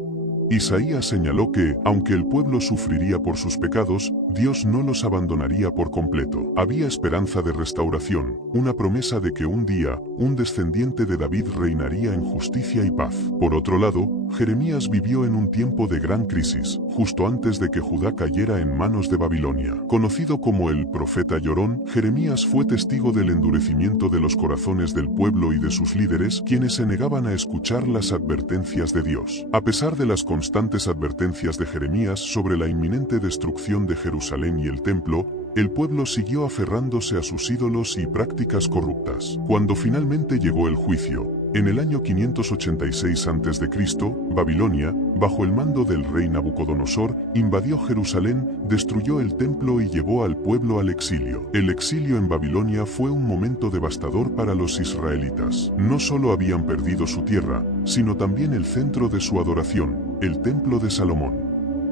Isaías señaló que, aunque el pueblo sufriría por sus pecados, Dios no los abandonaría por completo. Había esperanza de restauración, una promesa de que un día, un descendiente de David reinaría en justicia y paz. Por otro lado, Jeremías vivió en un tiempo de gran crisis, justo antes de que Judá cayera en manos de Babilonia. Conocido como el profeta llorón, Jeremías fue testigo del endurecimiento de los corazones del pueblo y de sus líderes, quienes se negaban a escuchar las advertencias de Dios. A pesar de las constantes advertencias de Jeremías sobre la inminente destrucción de Jerusalén y el templo, el pueblo siguió aferrándose a sus ídolos y prácticas corruptas. Cuando finalmente llegó el juicio, en el año 586 a.C., Babilonia, bajo el mando del rey Nabucodonosor, invadió Jerusalén, destruyó el templo y llevó al pueblo al exilio. El exilio en Babilonia fue un momento devastador para los israelitas. No solo habían perdido su tierra, sino también el centro de su adoración, el templo de Salomón.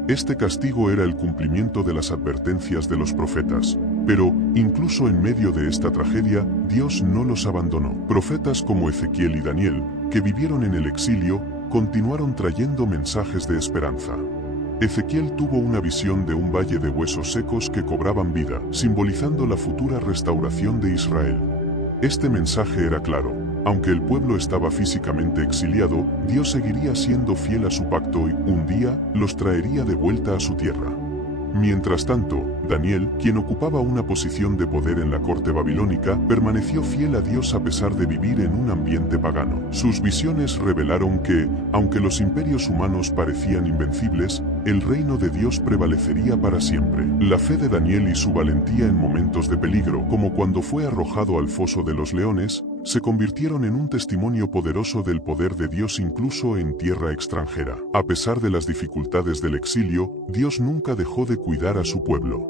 Este castigo era el cumplimiento de las advertencias de los profetas, Pero, incluso en medio de esta tragedia, Dios no los abandonó. Profetas como Ezequiel y Daniel, que vivieron en el exilio, continuaron trayendo mensajes de esperanza. Ezequiel tuvo una visión de un valle de huesos secos que cobraban vida, simbolizando la futura restauración de Israel. Este mensaje era claro: aunque el pueblo estaba físicamente exiliado, Dios seguiría siendo fiel a su pacto y, un día, los traería de vuelta a su tierra. Mientras tanto, Daniel, quien ocupaba una posición de poder en la corte babilónica, permaneció fiel a Dios a pesar de vivir en un ambiente pagano. Sus visiones revelaron que, aunque los imperios humanos parecían invencibles, el reino de Dios prevalecería para siempre. La fe de Daniel y su valentía en momentos de peligro, como cuando fue arrojado al foso de los leones, se convirtieron en un testimonio poderoso del poder de Dios incluso en tierra extranjera. A pesar de las dificultades del exilio, Dios nunca dejó de cuidar a su pueblo.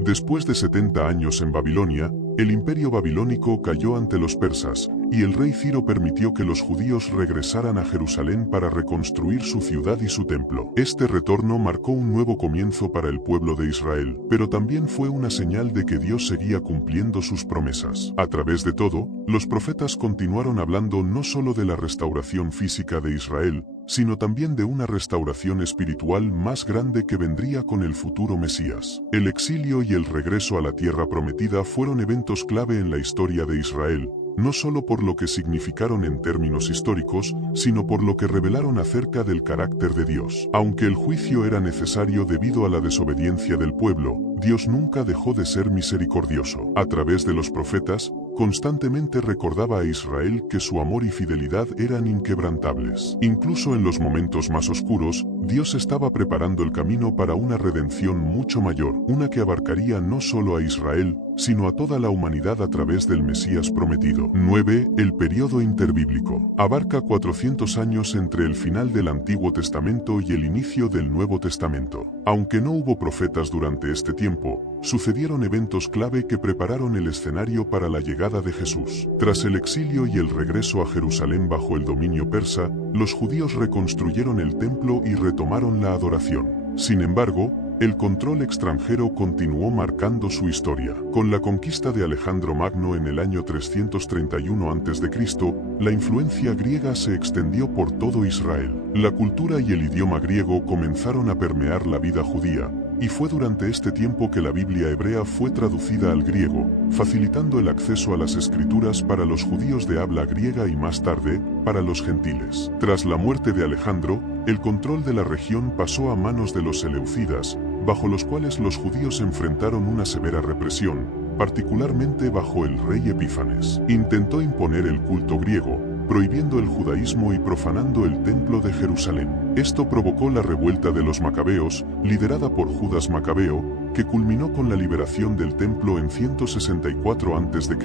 Después de 70 años en Babilonia, el imperio babilónico cayó ante los persas, y el rey Ciro permitió que los judíos regresaran a Jerusalén para reconstruir su ciudad y su templo. Este retorno marcó un nuevo comienzo para el pueblo de Israel, pero también fue una señal de que Dios seguía cumpliendo sus promesas. A través de todo, los profetas continuaron hablando no solo de la restauración física de Israel, sino también de una restauración espiritual más grande que vendría con el futuro Mesías. El exilio y el regreso a la tierra prometida fueron eventos clave en la historia de Israel, no solo por lo que significaron en términos históricos, sino por lo que revelaron acerca del carácter de Dios. Aunque el juicio era necesario debido a la desobediencia del pueblo, Dios nunca dejó de ser misericordioso. A través de los profetas, constantemente recordaba a Israel que su amor y fidelidad eran inquebrantables. Incluso en los momentos más oscuros, Dios estaba preparando el camino para una redención mucho mayor, una que abarcaría no solo a Israel, sino a toda la humanidad a través del Mesías prometido. 9. El período interbíblico. Abarca 400 años entre el final del Antiguo Testamento y el inicio del Nuevo Testamento. Aunque no hubo profetas durante este tiempo, sucedieron eventos clave que prepararon el escenario para la llegada de Jesús. Tras el exilio y el regreso a Jerusalén bajo el dominio persa, los judíos reconstruyeron el templo y retomaron la adoración. Sin embargo, el control extranjero continuó marcando su historia. Con la conquista de Alejandro Magno en el año 331 a.C., la influencia griega se extendió por todo Israel. La cultura y el idioma griego comenzaron a permear la vida judía, y fue durante este tiempo que la Biblia hebrea fue traducida al griego, facilitando el acceso a las escrituras para los judíos de habla griega y más tarde, para los gentiles. Tras la muerte de Alejandro, el control de la región pasó a manos de los seleucidas, bajo los cuales los judíos enfrentaron una severa represión, particularmente bajo el rey Epífanes. Intentó imponer el culto griego, prohibiendo el judaísmo y profanando el templo de Jerusalén. Esto provocó la revuelta de los macabeos, liderada por Judas Macabeo, que culminó con la liberación del templo en 164 a.C.,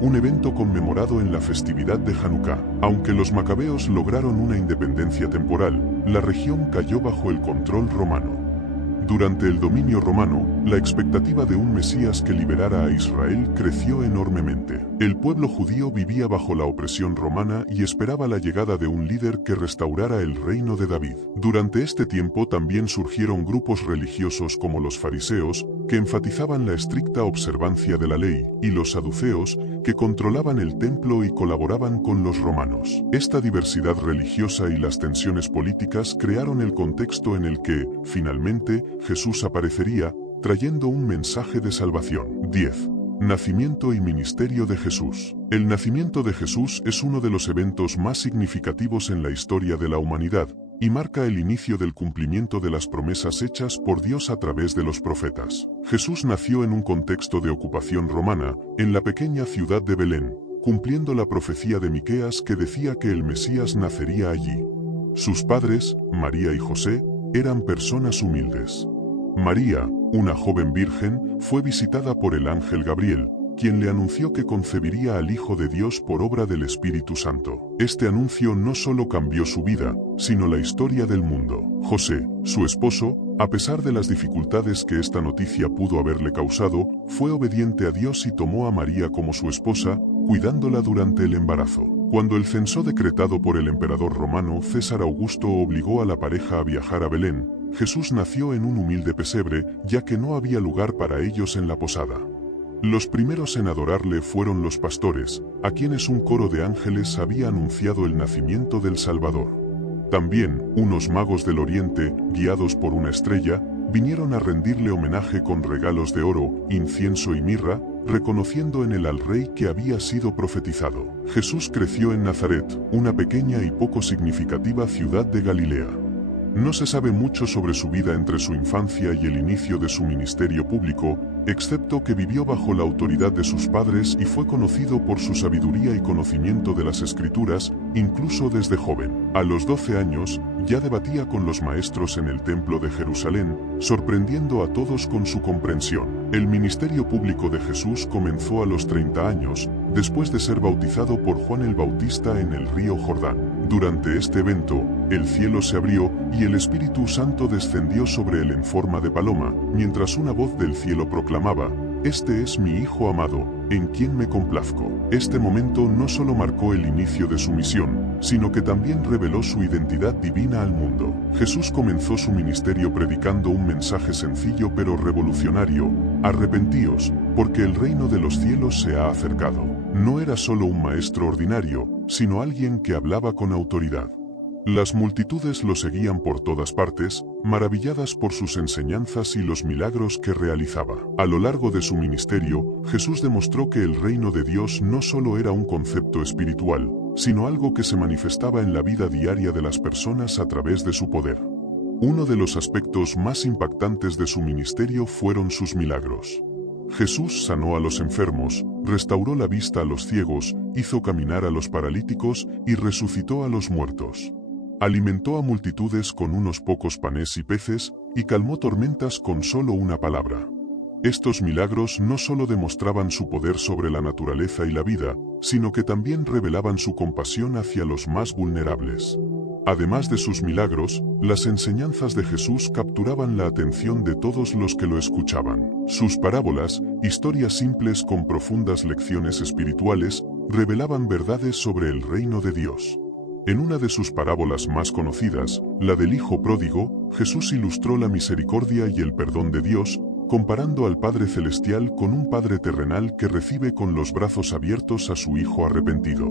un evento conmemorado en la festividad de Hanukkah. Aunque los macabeos lograron una independencia temporal, la región cayó bajo el control romano. Durante el dominio romano, la expectativa de un Mesías que liberara a Israel creció enormemente. El pueblo judío vivía bajo la opresión romana y esperaba la llegada de un líder que restaurara el reino de David. Durante este tiempo también surgieron grupos religiosos como los fariseos, que enfatizaban la estricta observancia de la ley, y los saduceos, que controlaban el templo y colaboraban con los romanos. Esta diversidad religiosa y las tensiones políticas crearon el contexto en el que, finalmente, Jesús aparecería, trayendo un mensaje de salvación. 10. Nacimiento y ministerio de Jesús. El nacimiento de Jesús es uno de los eventos más significativos en la historia de la humanidad, y marca el inicio del cumplimiento de las promesas hechas por Dios a través de los profetas. Jesús nació en un contexto de ocupación romana, en la pequeña ciudad de Belén, cumpliendo la profecía de Miqueas que decía que el Mesías nacería allí. Sus padres, María y José, eran personas humildes. María, una joven virgen, fue visitada por el ángel Gabriel, quien le anunció que concebiría al Hijo de Dios por obra del Espíritu Santo. Este anuncio no solo cambió su vida, sino la historia del mundo. José, su esposo, a pesar de las dificultades que esta noticia pudo haberle causado, fue obediente a Dios y tomó a María como su esposa, cuidándola durante el embarazo. Cuando el censo decretado por el emperador romano César Augusto obligó a la pareja a viajar a Belén, Jesús nació en un humilde pesebre, ya que no había lugar para ellos en la posada. Los primeros en adorarle fueron los pastores, a quienes un coro de ángeles había anunciado el nacimiento del Salvador. También, unos magos del Oriente, guiados por una estrella, vinieron a rendirle homenaje con regalos de oro, incienso y mirra, reconociendo en él al rey que había sido profetizado. Jesús creció en Nazaret, una pequeña y poco significativa ciudad de Galilea. No se sabe mucho sobre su vida entre su infancia y el inicio de su ministerio público, excepto que vivió bajo la autoridad de sus padres y fue conocido por su sabiduría y conocimiento de las Escrituras, incluso desde joven. A los 12 años, ya debatía con los maestros en el templo de Jerusalén, sorprendiendo a todos con su comprensión. El ministerio público de Jesús comenzó a los 30 años, después de ser bautizado por Juan el Bautista en el río Jordán. Durante este evento, el cielo se abrió y el Espíritu Santo descendió sobre él en forma de paloma, mientras una voz del cielo proclamaba: «Este es mi Hijo amado, en quien me complazco». Este momento no solo marcó el inicio de su misión, sino que también reveló su identidad divina al mundo. Jesús comenzó su ministerio predicando un mensaje sencillo pero revolucionario: «Arrepentíos, porque el reino de los cielos se ha acercado». No era solo un maestro ordinario, sino alguien que hablaba con autoridad. Las multitudes lo seguían por todas partes, maravilladas por sus enseñanzas y los milagros que realizaba. A lo largo de su ministerio, Jesús demostró que el reino de Dios no solo era un concepto espiritual, sino algo que se manifestaba en la vida diaria de las personas a través de su poder. Uno de los aspectos más impactantes de su ministerio fueron sus milagros. Jesús sanó a los enfermos, restauró la vista a los ciegos, hizo caminar a los paralíticos y resucitó a los muertos. Alimentó a multitudes con unos pocos panes y peces, y calmó tormentas con solo una palabra. Estos milagros no solo demostraban su poder sobre la naturaleza y la vida, sino que también revelaban su compasión hacia los más vulnerables. Además de sus milagros, las enseñanzas de Jesús capturaban la atención de todos los que lo escuchaban. Sus parábolas, historias simples con profundas lecciones espirituales, revelaban verdades sobre el reino de Dios. En una de sus parábolas más conocidas, la del Hijo Pródigo, Jesús ilustró la misericordia y el perdón de Dios, comparando al Padre Celestial con un Padre terrenal que recibe con los brazos abiertos a su Hijo arrepentido.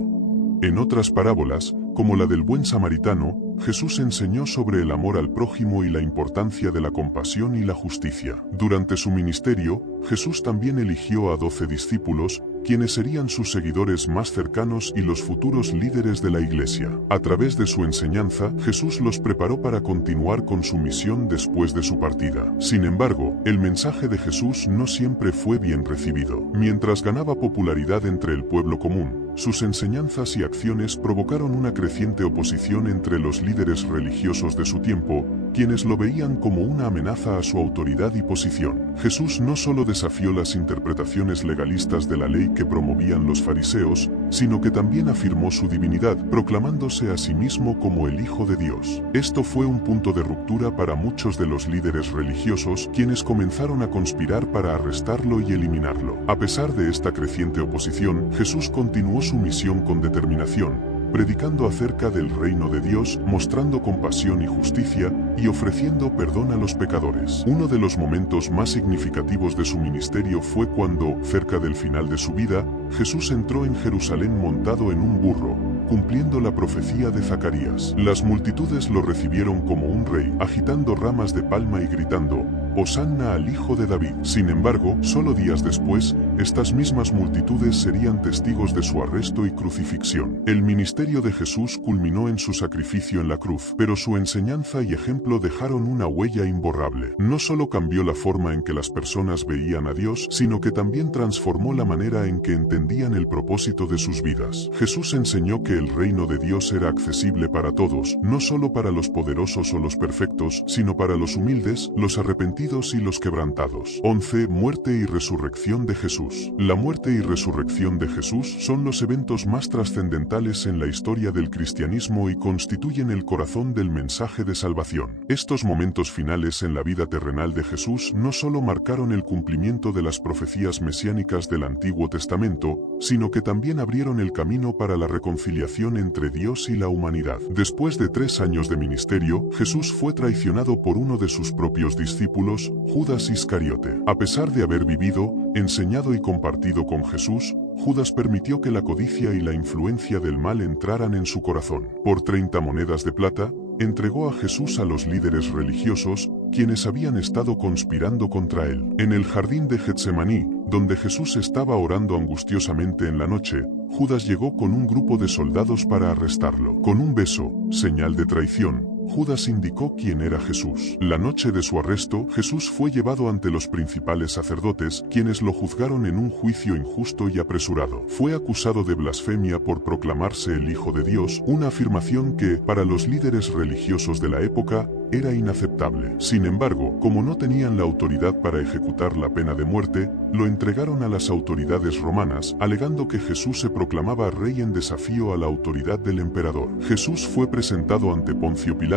En otras parábolas, como la del buen samaritano, Jesús enseñó sobre el amor al prójimo y la importancia de la compasión y la justicia. Durante su ministerio, Jesús también eligió a 12 discípulos, quienes serían sus seguidores más cercanos y los futuros líderes de la Iglesia. A través de su enseñanza, Jesús los preparó para continuar con su misión después de su partida. Sin embargo, el mensaje de Jesús no siempre fue bien recibido. Mientras ganaba popularidad entre el pueblo común, sus enseñanzas y acciones provocaron una creciente oposición entre los líderes religiosos de su tiempo, quienes lo veían como una amenaza a su autoridad y posición. Jesús no solo desafió las interpretaciones legalistas de la ley que promovían los fariseos, sino que también afirmó su divinidad, proclamándose a sí mismo como el Hijo de Dios. Esto fue un punto de ruptura para muchos de los líderes religiosos, quienes comenzaron a conspirar para arrestarlo y eliminarlo. A pesar de esta creciente oposición, Jesús continuó su misión con determinación, predicando acerca del reino de Dios, mostrando compasión y justicia, y ofreciendo perdón a los pecadores. Uno de los momentos más significativos de su ministerio fue cuando, cerca del final de su vida, Jesús entró en Jerusalén montado en un burro, cumpliendo la profecía de Zacarías. Las multitudes lo recibieron como un rey, agitando ramas de palma y gritando: «Hosanna al Hijo de David». Sin embargo, solo días después, estas mismas multitudes serían testigos de su arresto y crucifixión. El ministerio de Jesús culminó en su sacrificio en la cruz, pero su enseñanza y ejemplo dejaron una huella imborrable. No solo cambió la forma en que las personas veían a Dios, sino que también transformó la manera en que entendían el propósito de sus vidas. Jesús enseñó que el reino de Dios era accesible para todos, no solo para los poderosos o los perfectos, sino para los humildes, los arrepentidos y los quebrantados. 11. Muerte y resurrección de Jesús. La muerte y resurrección de Jesús son los eventos más trascendentales en la historia del cristianismo y constituyen el corazón del mensaje de salvación. Estos momentos finales en la vida terrenal de Jesús no solo marcaron el cumplimiento de las profecías mesiánicas del Antiguo Testamento, sino que también abrieron el camino para la reconciliación reconciliación entre Dios y la humanidad. Después de 3 años de ministerio, Jesús fue traicionado por uno de sus propios discípulos, Judas Iscariote. A pesar de haber vivido, enseñado y compartido con Jesús, Judas permitió que la codicia y la influencia del mal entraran en su corazón. Por 30 monedas de plata, entregó a Jesús a los líderes religiosos, quienes habían estado conspirando contra él. En el jardín de Getsemaní, donde Jesús estaba orando angustiosamente en la noche, Judas llegó con un grupo de soldados para arrestarlo. Con un beso, señal de traición, Judas indicó quién era Jesús. La noche de su arresto, Jesús fue llevado ante los principales sacerdotes, quienes lo juzgaron en un juicio injusto y apresurado. Fue acusado de blasfemia por proclamarse el Hijo de Dios, una afirmación que, para los líderes religiosos de la época, era inaceptable. Sin embargo, como no tenían la autoridad para ejecutar la pena de muerte, lo entregaron a las autoridades romanas, alegando que Jesús se proclamaba rey en desafío a la autoridad del emperador. Jesús fue presentado ante Poncio Pilato,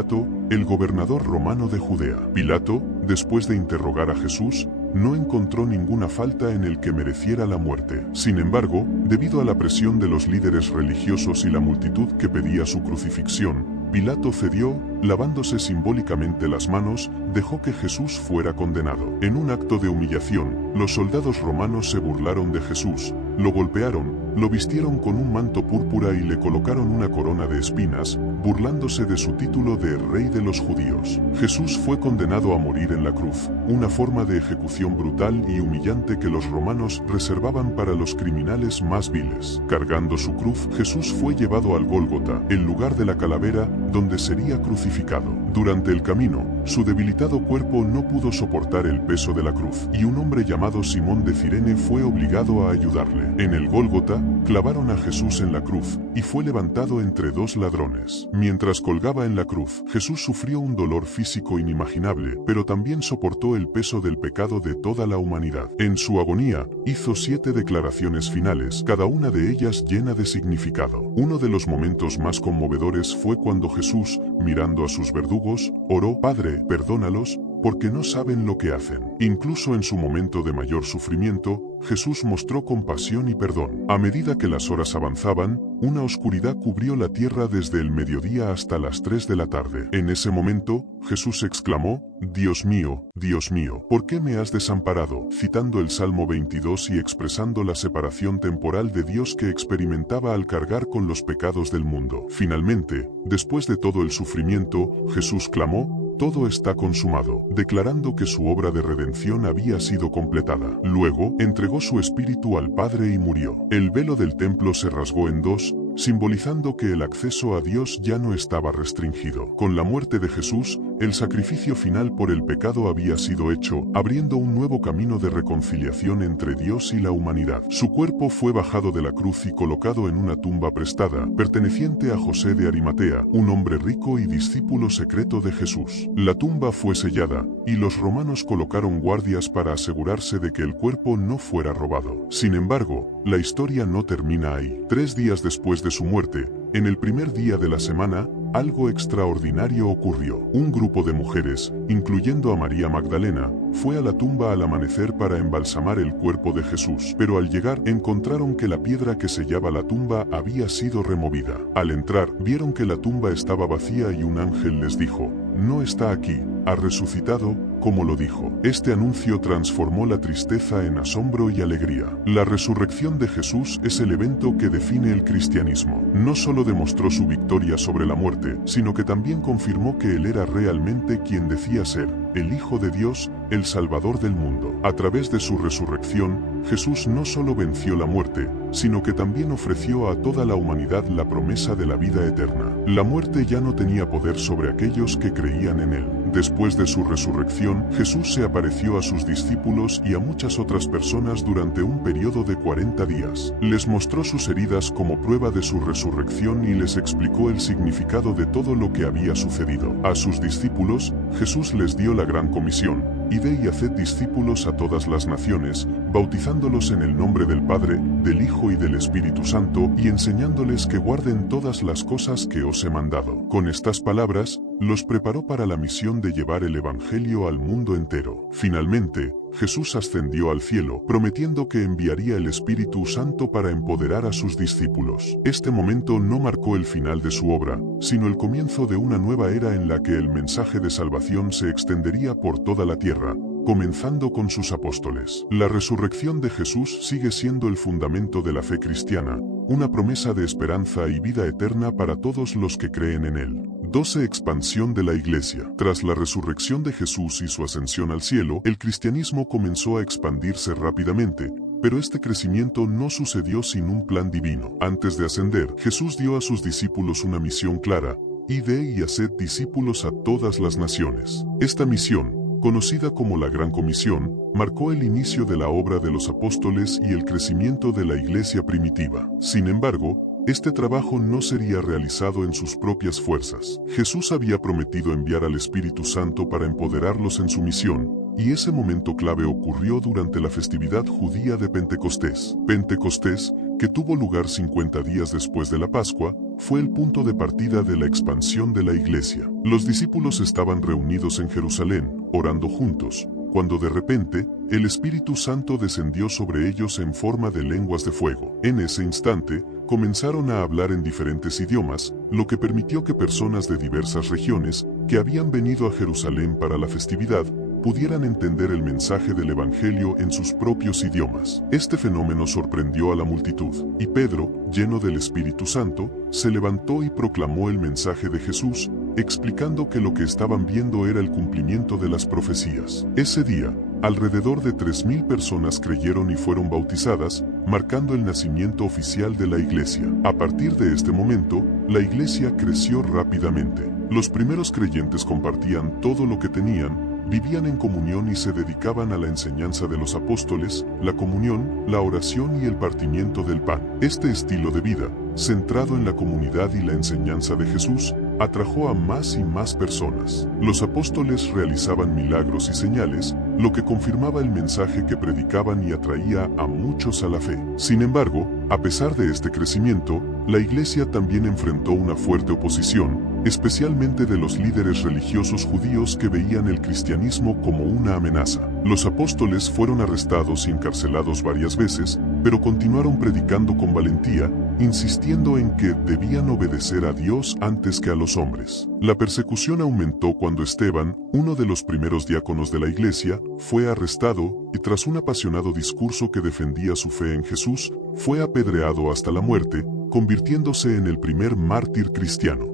el gobernador romano de Judea. Pilato, después de interrogar a Jesús, no encontró ninguna falta en el que mereciera la muerte. Sin embargo, debido a la presión de los líderes religiosos y la multitud que pedía su crucifixión, Pilato cedió, lavándose simbólicamente las manos, dejó que Jesús fuera condenado. En un acto de humillación, los soldados romanos se burlaron de Jesús, lo golpearon, lo vistieron con un manto púrpura y le colocaron una corona de espinas, burlándose de su título de Rey de los Judíos. Jesús fue condenado a morir en la cruz, una forma de ejecución brutal y humillante que los romanos reservaban para los criminales más viles. Cargando su cruz, Jesús fue llevado al Gólgota, el lugar de la calavera, donde sería crucificado. Durante el camino, su debilitado cuerpo no pudo soportar el peso de la cruz, y un hombre llamado Simón de Cirene fue obligado a ayudarle. En el Gólgota, clavaron a Jesús en la cruz, y fue levantado entre 2 ladrones. Mientras colgaba en la cruz, Jesús sufrió un dolor físico inimaginable, pero también soportó el peso del pecado de toda la humanidad. En su agonía, hizo 7 declaraciones finales, cada una de ellas llena de significado. Uno de los momentos más conmovedores fue cuando Jesús, mirando a sus verdugos, oró: Padre, perdónalos, porque no saben lo que hacen. Incluso en su momento de mayor sufrimiento, Jesús mostró compasión y perdón. A medida que las horas avanzaban, una oscuridad cubrió la tierra desde el mediodía hasta las 3 de la tarde. En ese momento, Jesús exclamó: Dios mío, ¿por qué me has desamparado? Citando el Salmo 22 y expresando la separación temporal de Dios que experimentaba al cargar con los pecados del mundo. Finalmente, después de todo el sufrimiento, Jesús clamó: todo está consumado, declarando que su obra de redención había sido completada. Luego, entregó su espíritu al Padre y murió. El velo del templo se rasgó en 2, simbolizando que el acceso a Dios ya no estaba restringido. Con la muerte de Jesús, el sacrificio final por el pecado había sido hecho, abriendo un nuevo camino de reconciliación entre Dios y la humanidad. Su cuerpo fue bajado de la cruz y colocado en una tumba prestada, perteneciente a José de Arimatea, un hombre rico y discípulo secreto de Jesús. La tumba fue sellada, y los romanos colocaron guardias para asegurarse de que el cuerpo no fuera robado. Sin embargo, la historia no termina ahí. 3 días después de su muerte, en el primer día de la semana, algo extraordinario ocurrió. Un grupo de mujeres, incluyendo a María Magdalena, fue a la tumba al amanecer para embalsamar el cuerpo de Jesús. Pero al llegar, encontraron que la piedra que sellaba la tumba había sido removida. Al entrar, vieron que la tumba estaba vacía y un ángel les dijo: no está aquí, ha resucitado, como lo dijo. Este anuncio transformó la tristeza en asombro y alegría. La resurrección de Jesús es el evento que define el cristianismo. No solo demostró su victoria sobre la muerte, sino que también confirmó que Él era realmente quien decía ser, el Hijo de Dios, el Salvador del mundo. A través de su resurrección, Jesús no solo venció la muerte, sino que también ofreció a toda la humanidad la promesa de la vida eterna. La muerte ya no tenía poder sobre aquellos que creían en Él. Después de su resurrección, Jesús se apareció a sus discípulos y a muchas otras personas durante un periodo de 40 días. Les mostró sus heridas como prueba de su resurrección y les explicó el significado de todo lo que había sucedido. A sus discípulos, Jesús les dio la gran comisión: id y haced discípulos a todas las naciones, bautizándolos en el nombre del Padre, del Hijo y del Espíritu Santo, y enseñándoles que guarden todas las cosas que os he mandado. Con estas palabras, los preparó para la misión de llevar el Evangelio al mundo entero. Finalmente, Jesús ascendió al cielo, prometiendo que enviaría el Espíritu Santo para empoderar a sus discípulos. Este momento no marcó el final de su obra, sino el comienzo de una nueva era en la que el mensaje de salvación se extendería por toda la tierra, comenzando con sus apóstoles. La resurrección de Jesús sigue siendo el fundamento de la fe cristiana, una promesa de esperanza y vida eterna para todos los que creen en él. 12. Expansión de la Iglesia. Tras la resurrección de Jesús y su ascensión al cielo, el cristianismo comenzó a expandirse rápidamente, pero este crecimiento no sucedió sin un plan divino. Antes de ascender, Jesús dio a sus discípulos una misión clara: id y haced discípulos a todas las naciones. Esta misión, conocida como la Gran Comisión, marcó el inicio de la obra de los apóstoles y el crecimiento de la iglesia primitiva. Sin embargo, este trabajo no sería realizado en sus propias fuerzas. Jesús había prometido enviar al Espíritu Santo para empoderarlos en su misión, y ese momento clave ocurrió durante la festividad judía de Pentecostés. Pentecostés, que tuvo lugar 50 días después de la Pascua, fue el punto de partida de la expansión de la iglesia. Los discípulos estaban reunidos en Jerusalén, orando juntos, cuando de repente, el Espíritu Santo descendió sobre ellos en forma de lenguas de fuego. En ese instante, comenzaron a hablar en diferentes idiomas, lo que permitió que personas de diversas regiones, que habían venido a Jerusalén para la festividad, pudieran entender el mensaje del Evangelio en sus propios idiomas. Este fenómeno sorprendió a la multitud, y Pedro, lleno del Espíritu Santo, se levantó y proclamó el mensaje de Jesús, explicando que lo que estaban viendo era el cumplimiento de las profecías. Ese día, alrededor de 3,000 personas creyeron y fueron bautizadas, marcando el nacimiento oficial de la iglesia. A partir de este momento, la iglesia creció rápidamente. Los primeros creyentes compartían todo lo que tenían, vivían en comunión y se dedicaban a la enseñanza de los apóstoles, la comunión, la oración y el partimiento del pan. Este estilo de vida, centrado en la comunidad y la enseñanza de Jesús, atrajo a más y más personas. Los apóstoles realizaban milagros y señales, lo que confirmaba el mensaje que predicaban y atraía a muchos a la fe. Sin embargo, a pesar de este crecimiento, la iglesia también enfrentó una fuerte oposición, especialmente de los líderes religiosos judíos que veían el cristianismo como una amenaza. Los apóstoles fueron arrestados y encarcelados varias veces, pero continuaron predicando con valentía, insistiendo en que debían obedecer a Dios antes que a los hombres. La persecución aumentó cuando Esteban, uno de los primeros diáconos de la iglesia, fue arrestado y tras un apasionado discurso que defendía su fe en Jesús, fue apedreado hasta la muerte, convirtiéndose en el primer mártir cristiano.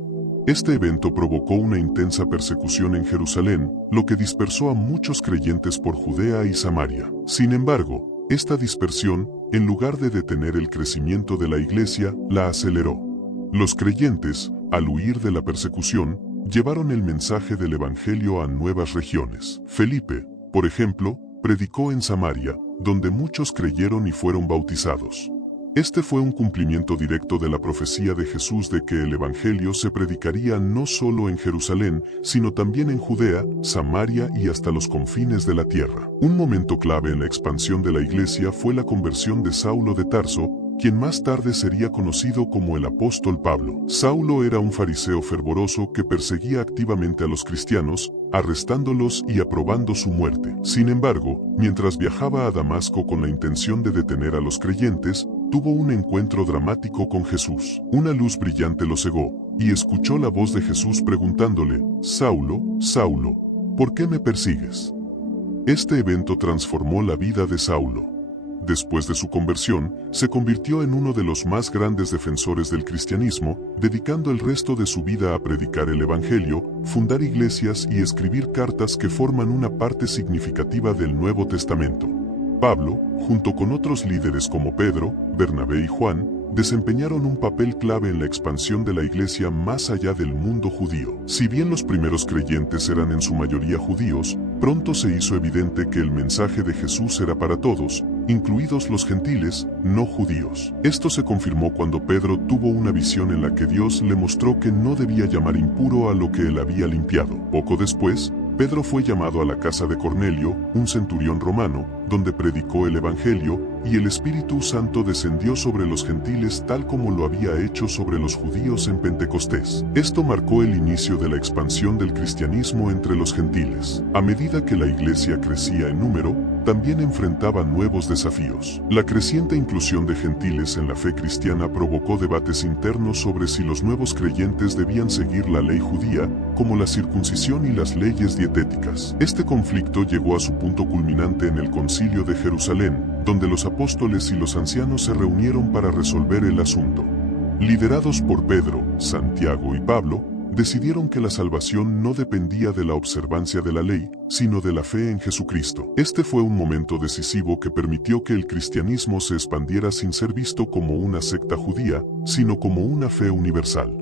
Este evento provocó una intensa persecución en Jerusalén, lo que dispersó a muchos creyentes por Judea y Samaria. Sin embargo, esta dispersión, en lugar de detener el crecimiento de la iglesia, la aceleró. Los creyentes, al huir de la persecución, llevaron el mensaje del Evangelio a nuevas regiones. Felipe, por ejemplo, predicó en Samaria, donde muchos creyeron y fueron bautizados. Este fue un cumplimiento directo de la profecía de Jesús de que el Evangelio se predicaría no solo en Jerusalén, sino también en Judea, Samaria y hasta los confines de la tierra. Un momento clave en la expansión de la iglesia fue la conversión de Saulo de Tarso, quien más tarde sería conocido como el apóstol Pablo. Saulo era un fariseo fervoroso que perseguía activamente a los cristianos, arrestándolos y aprobando su muerte. Sin embargo, mientras viajaba a Damasco con la intención de detener a los creyentes, tuvo un encuentro dramático con Jesús. Una luz brillante lo cegó, y escuchó la voz de Jesús preguntándole: «Saulo, Saulo, ¿por qué me persigues?». Este evento transformó la vida de Saulo. Después de su conversión, se convirtió en uno de los más grandes defensores del cristianismo, dedicando el resto de su vida a predicar el Evangelio, fundar iglesias y escribir cartas que forman una parte significativa del Nuevo Testamento. Pablo, junto con otros líderes como Pedro, Bernabé y Juan, desempeñaron un papel clave en la expansión de la iglesia más allá del mundo judío. Si bien los primeros creyentes eran en su mayoría judíos, pronto se hizo evidente que el mensaje de Jesús era para todos, incluidos los gentiles, no judíos. Esto se confirmó cuando Pedro tuvo una visión en la que Dios le mostró que no debía llamar impuro a lo que él había limpiado. Poco después, Pedro fue llamado a la casa de Cornelio, un centurión romano, donde predicó el Evangelio, y el Espíritu Santo descendió sobre los gentiles tal como lo había hecho sobre los judíos en Pentecostés. Esto marcó el inicio de la expansión del cristianismo entre los gentiles. A medida que la iglesia crecía en número, también enfrentaba nuevos desafíos. La creciente inclusión de gentiles en la fe cristiana provocó debates internos sobre si los nuevos creyentes debían seguir la ley judía, como la circuncisión y las leyes dietéticas. Este conflicto llegó a su punto culminante en el Concilio de Jerusalén, donde los apóstoles y los ancianos se reunieron para resolver el asunto. Liderados por Pedro, Santiago y Pablo, decidieron que la salvación no dependía de la observancia de la ley, sino de la fe en Jesucristo. Este fue un momento decisivo que permitió que el cristianismo se expandiera sin ser visto como una secta judía, sino como una fe universal.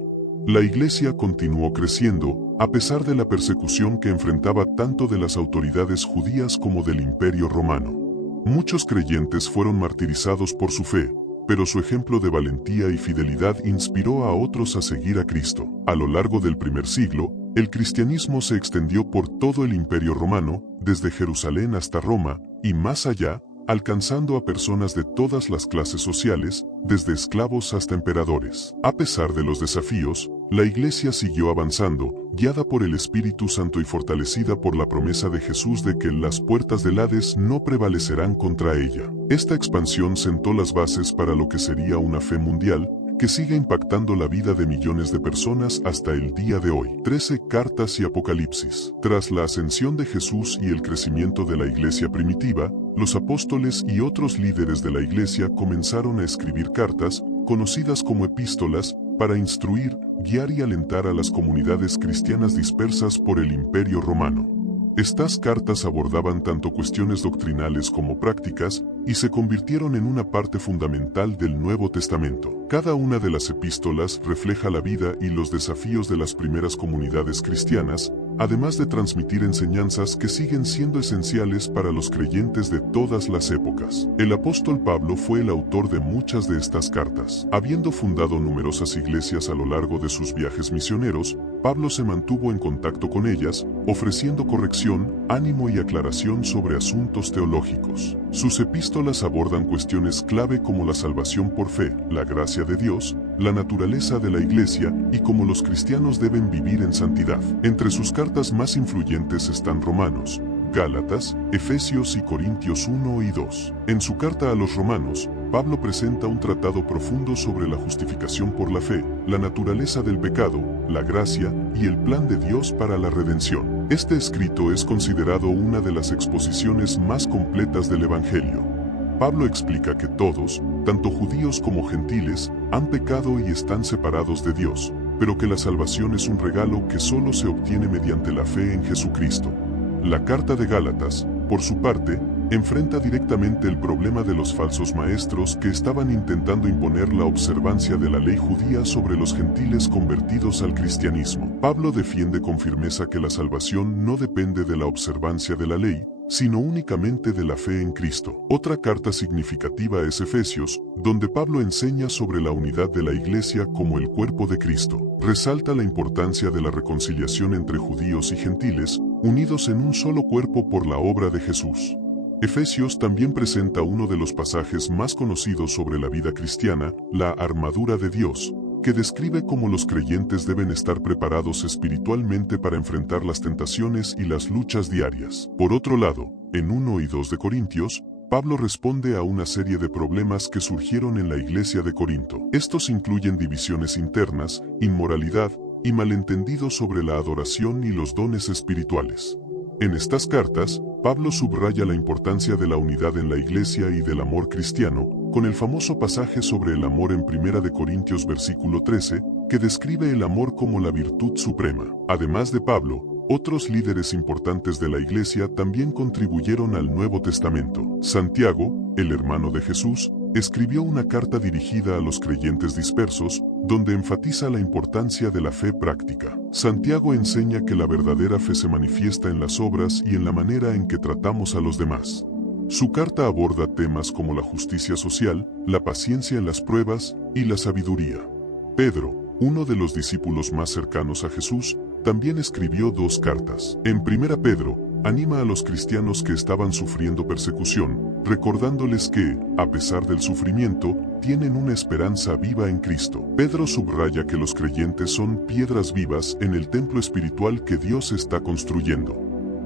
La iglesia continuó creciendo, a pesar de la persecución que enfrentaba tanto de las autoridades judías como del Imperio Romano. Muchos creyentes fueron martirizados por su fe, pero su ejemplo de valentía y fidelidad inspiró a otros a seguir a Cristo. A lo largo del primer siglo, el cristianismo se extendió por todo el Imperio Romano, desde Jerusalén hasta Roma, y más allá, alcanzando a personas de todas las clases sociales, desde esclavos hasta emperadores. A pesar de los desafíos, la Iglesia siguió avanzando, guiada por el Espíritu Santo y fortalecida por la promesa de Jesús de que las puertas del Hades no prevalecerán contra ella. Esta expansión sentó las bases para lo que sería una fe mundial, que sigue impactando la vida de millones de personas hasta el día de hoy. 13 Cartas y Apocalipsis. Tras la ascensión de Jesús y el crecimiento de la iglesia primitiva, los apóstoles y otros líderes de la iglesia comenzaron a escribir cartas, conocidas como epístolas, para instruir, guiar y alentar a las comunidades cristianas dispersas por el Imperio Romano. Estas cartas abordaban tanto cuestiones doctrinales como prácticas, y se convirtieron en una parte fundamental del Nuevo Testamento. Cada una de las epístolas refleja la vida y los desafíos de las primeras comunidades cristianas, además de transmitir enseñanzas que siguen siendo esenciales para los creyentes de todas las épocas. El apóstol Pablo fue el autor de muchas de estas cartas. Habiendo fundado numerosas iglesias a lo largo de sus viajes misioneros, Pablo se mantuvo en contacto con ellas, ofreciendo corrección, ánimo y aclaración sobre asuntos teológicos. Sus epístolas abordan cuestiones clave como la salvación por fe, la gracia de Dios, la naturaleza de la iglesia y cómo los cristianos deben vivir en santidad. Entre sus cartas más influyentes están Romanos, Gálatas, Efesios y Corintios 1 y 2. En su carta a los Romanos, Pablo presenta un tratado profundo sobre la justificación por la fe, la naturaleza del pecado, la gracia y el plan de Dios para la redención. Este escrito es considerado una de las exposiciones más completas del Evangelio. Pablo explica que todos, tanto judíos como gentiles, han pecado y están separados de Dios, pero que la salvación es un regalo que solo se obtiene mediante la fe en Jesucristo. La carta de Gálatas, por su parte, enfrenta directamente el problema de los falsos maestros que estaban intentando imponer la observancia de la ley judía sobre los gentiles convertidos al cristianismo. Pablo defiende con firmeza que la salvación no depende de la observancia de la ley, sino únicamente de la fe en Cristo. Otra carta significativa es Efesios, donde Pablo enseña sobre la unidad de la iglesia como el cuerpo de Cristo. Resalta la importancia de la reconciliación entre judíos y gentiles, unidos en un solo cuerpo por la obra de Jesús. Efesios también presenta uno de los pasajes más conocidos sobre la vida cristiana, la armadura de Dios, que describe cómo los creyentes deben estar preparados espiritualmente para enfrentar las tentaciones y las luchas diarias. Por otro lado, en 1 y 2 de Corintios, Pablo responde a una serie de problemas que surgieron en la iglesia de Corinto. Estos incluyen divisiones internas, inmoralidad y malentendidos sobre la adoración y los dones espirituales. En estas cartas, Pablo subraya la importancia de la unidad en la iglesia y del amor cristiano, con el famoso pasaje sobre el amor en 1 de Corintios versículo 13, que describe el amor como la virtud suprema. Además de Pablo, otros líderes importantes de la iglesia también contribuyeron al Nuevo Testamento. Santiago, el hermano de Jesús, escribió una carta dirigida a los creyentes dispersos, donde enfatiza la importancia de la fe práctica. Santiago enseña que la verdadera fe se manifiesta en las obras y en la manera en que tratamos a los demás. Su carta aborda temas como la justicia social, la paciencia en las pruebas y la sabiduría. Pedro, uno de los discípulos más cercanos a Jesús, también escribió 2 cartas. En 1 Pedro, anima a los cristianos que estaban sufriendo persecución, recordándoles que, a pesar del sufrimiento, tienen una esperanza viva en Cristo. Pedro subraya que los creyentes son piedras vivas en el templo espiritual que Dios está construyendo.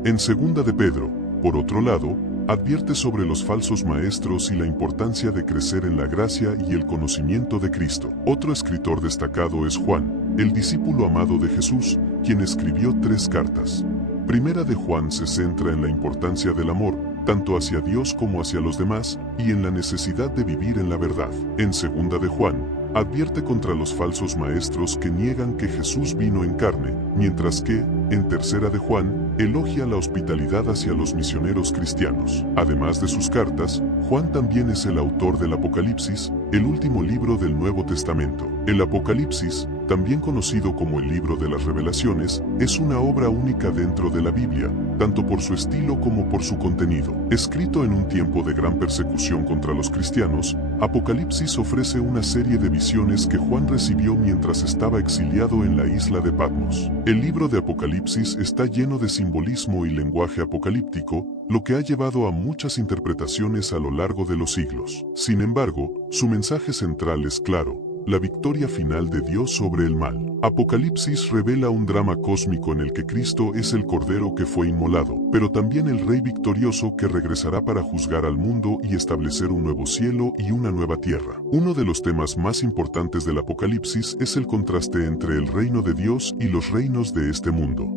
En 2 de Pedro, por otro lado, advierte sobre los falsos maestros y la importancia de crecer en la gracia y el conocimiento de Cristo. Otro escritor destacado es Juan, el discípulo amado de Jesús, quien escribió 3 cartas. Primera de Juan se centra en la importancia del amor, tanto hacia Dios como hacia los demás, y en la necesidad de vivir en la verdad. En 2 de Juan, advierte contra los falsos maestros que niegan que Jesús vino en carne, mientras que, en 3 de Juan, elogia la hospitalidad hacia los misioneros cristianos. Además de sus cartas, Juan también es el autor del Apocalipsis, el último libro del Nuevo Testamento. El Apocalipsis, también conocido como el libro de las revelaciones, es una obra única dentro de la Biblia, tanto por su estilo como por su contenido. Escrito en un tiempo de gran persecución contra los cristianos, Apocalipsis ofrece una serie de visiones que Juan recibió mientras estaba exiliado en la isla de Patmos. El libro de Apocalipsis está lleno de simbolismo y lenguaje apocalíptico, lo que ha llevado a muchas interpretaciones a lo largo de los siglos. Sin embargo, su mensaje central es claro: la victoria final de Dios sobre el mal. Apocalipsis revela un drama cósmico en el que Cristo es el Cordero que fue inmolado, pero también el Rey victorioso que regresará para juzgar al mundo y establecer un nuevo cielo y una nueva tierra. Uno de los temas más importantes del Apocalipsis es el contraste entre el reino de Dios y los reinos de este mundo.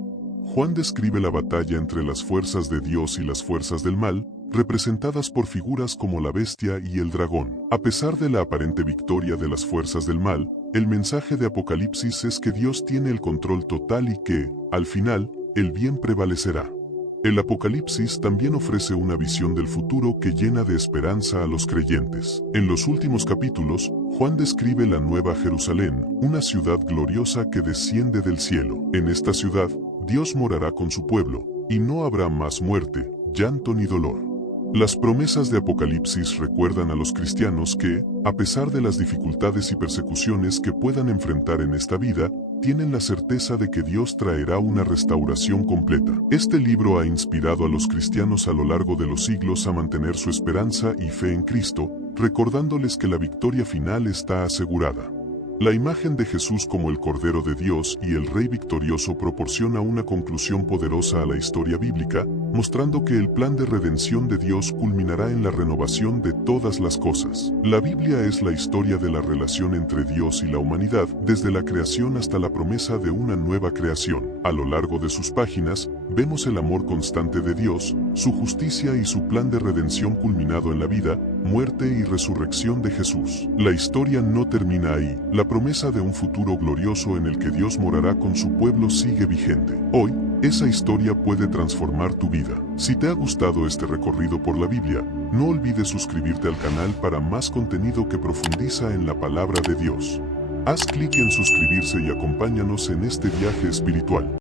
Juan describe la batalla entre las fuerzas de Dios y las fuerzas del mal, representadas por figuras como la bestia y el dragón. A pesar de la aparente victoria de las fuerzas del mal, el mensaje de Apocalipsis es que Dios tiene el control total y que, al final, el bien prevalecerá. El Apocalipsis también ofrece una visión del futuro que llena de esperanza a los creyentes. En los últimos capítulos, Juan describe la Nueva Jerusalén, una ciudad gloriosa que desciende del cielo. En esta ciudad, Dios morará con su pueblo, y no habrá más muerte, llanto ni dolor. Las promesas de Apocalipsis recuerdan a los cristianos que, a pesar de las dificultades y persecuciones que puedan enfrentar en esta vida, tienen la certeza de que Dios traerá una restauración completa. Este libro ha inspirado a los cristianos a lo largo de los siglos a mantener su esperanza y fe en Cristo, recordándoles que la victoria final está asegurada. La imagen de Jesús como el Cordero de Dios y el Rey victorioso proporciona una conclusión poderosa a la historia bíblica, mostrando que el plan de redención de Dios culminará en la renovación de todas las cosas. La Biblia es la historia de la relación entre Dios y la humanidad, desde la creación hasta la promesa de una nueva creación. A lo largo de sus páginas, vemos el amor constante de Dios, su justicia y su plan de redención culminado en la vida, muerte y resurrección de Jesús. La historia no termina ahí. La promesa de un futuro glorioso en el que Dios morará con su pueblo sigue vigente. Hoy, esa historia puede transformar tu vida. Si te ha gustado este recorrido por la Biblia, no olvides suscribirte al canal para más contenido que profundiza en la palabra de Dios. Haz clic en suscribirse y acompáñanos en este viaje espiritual.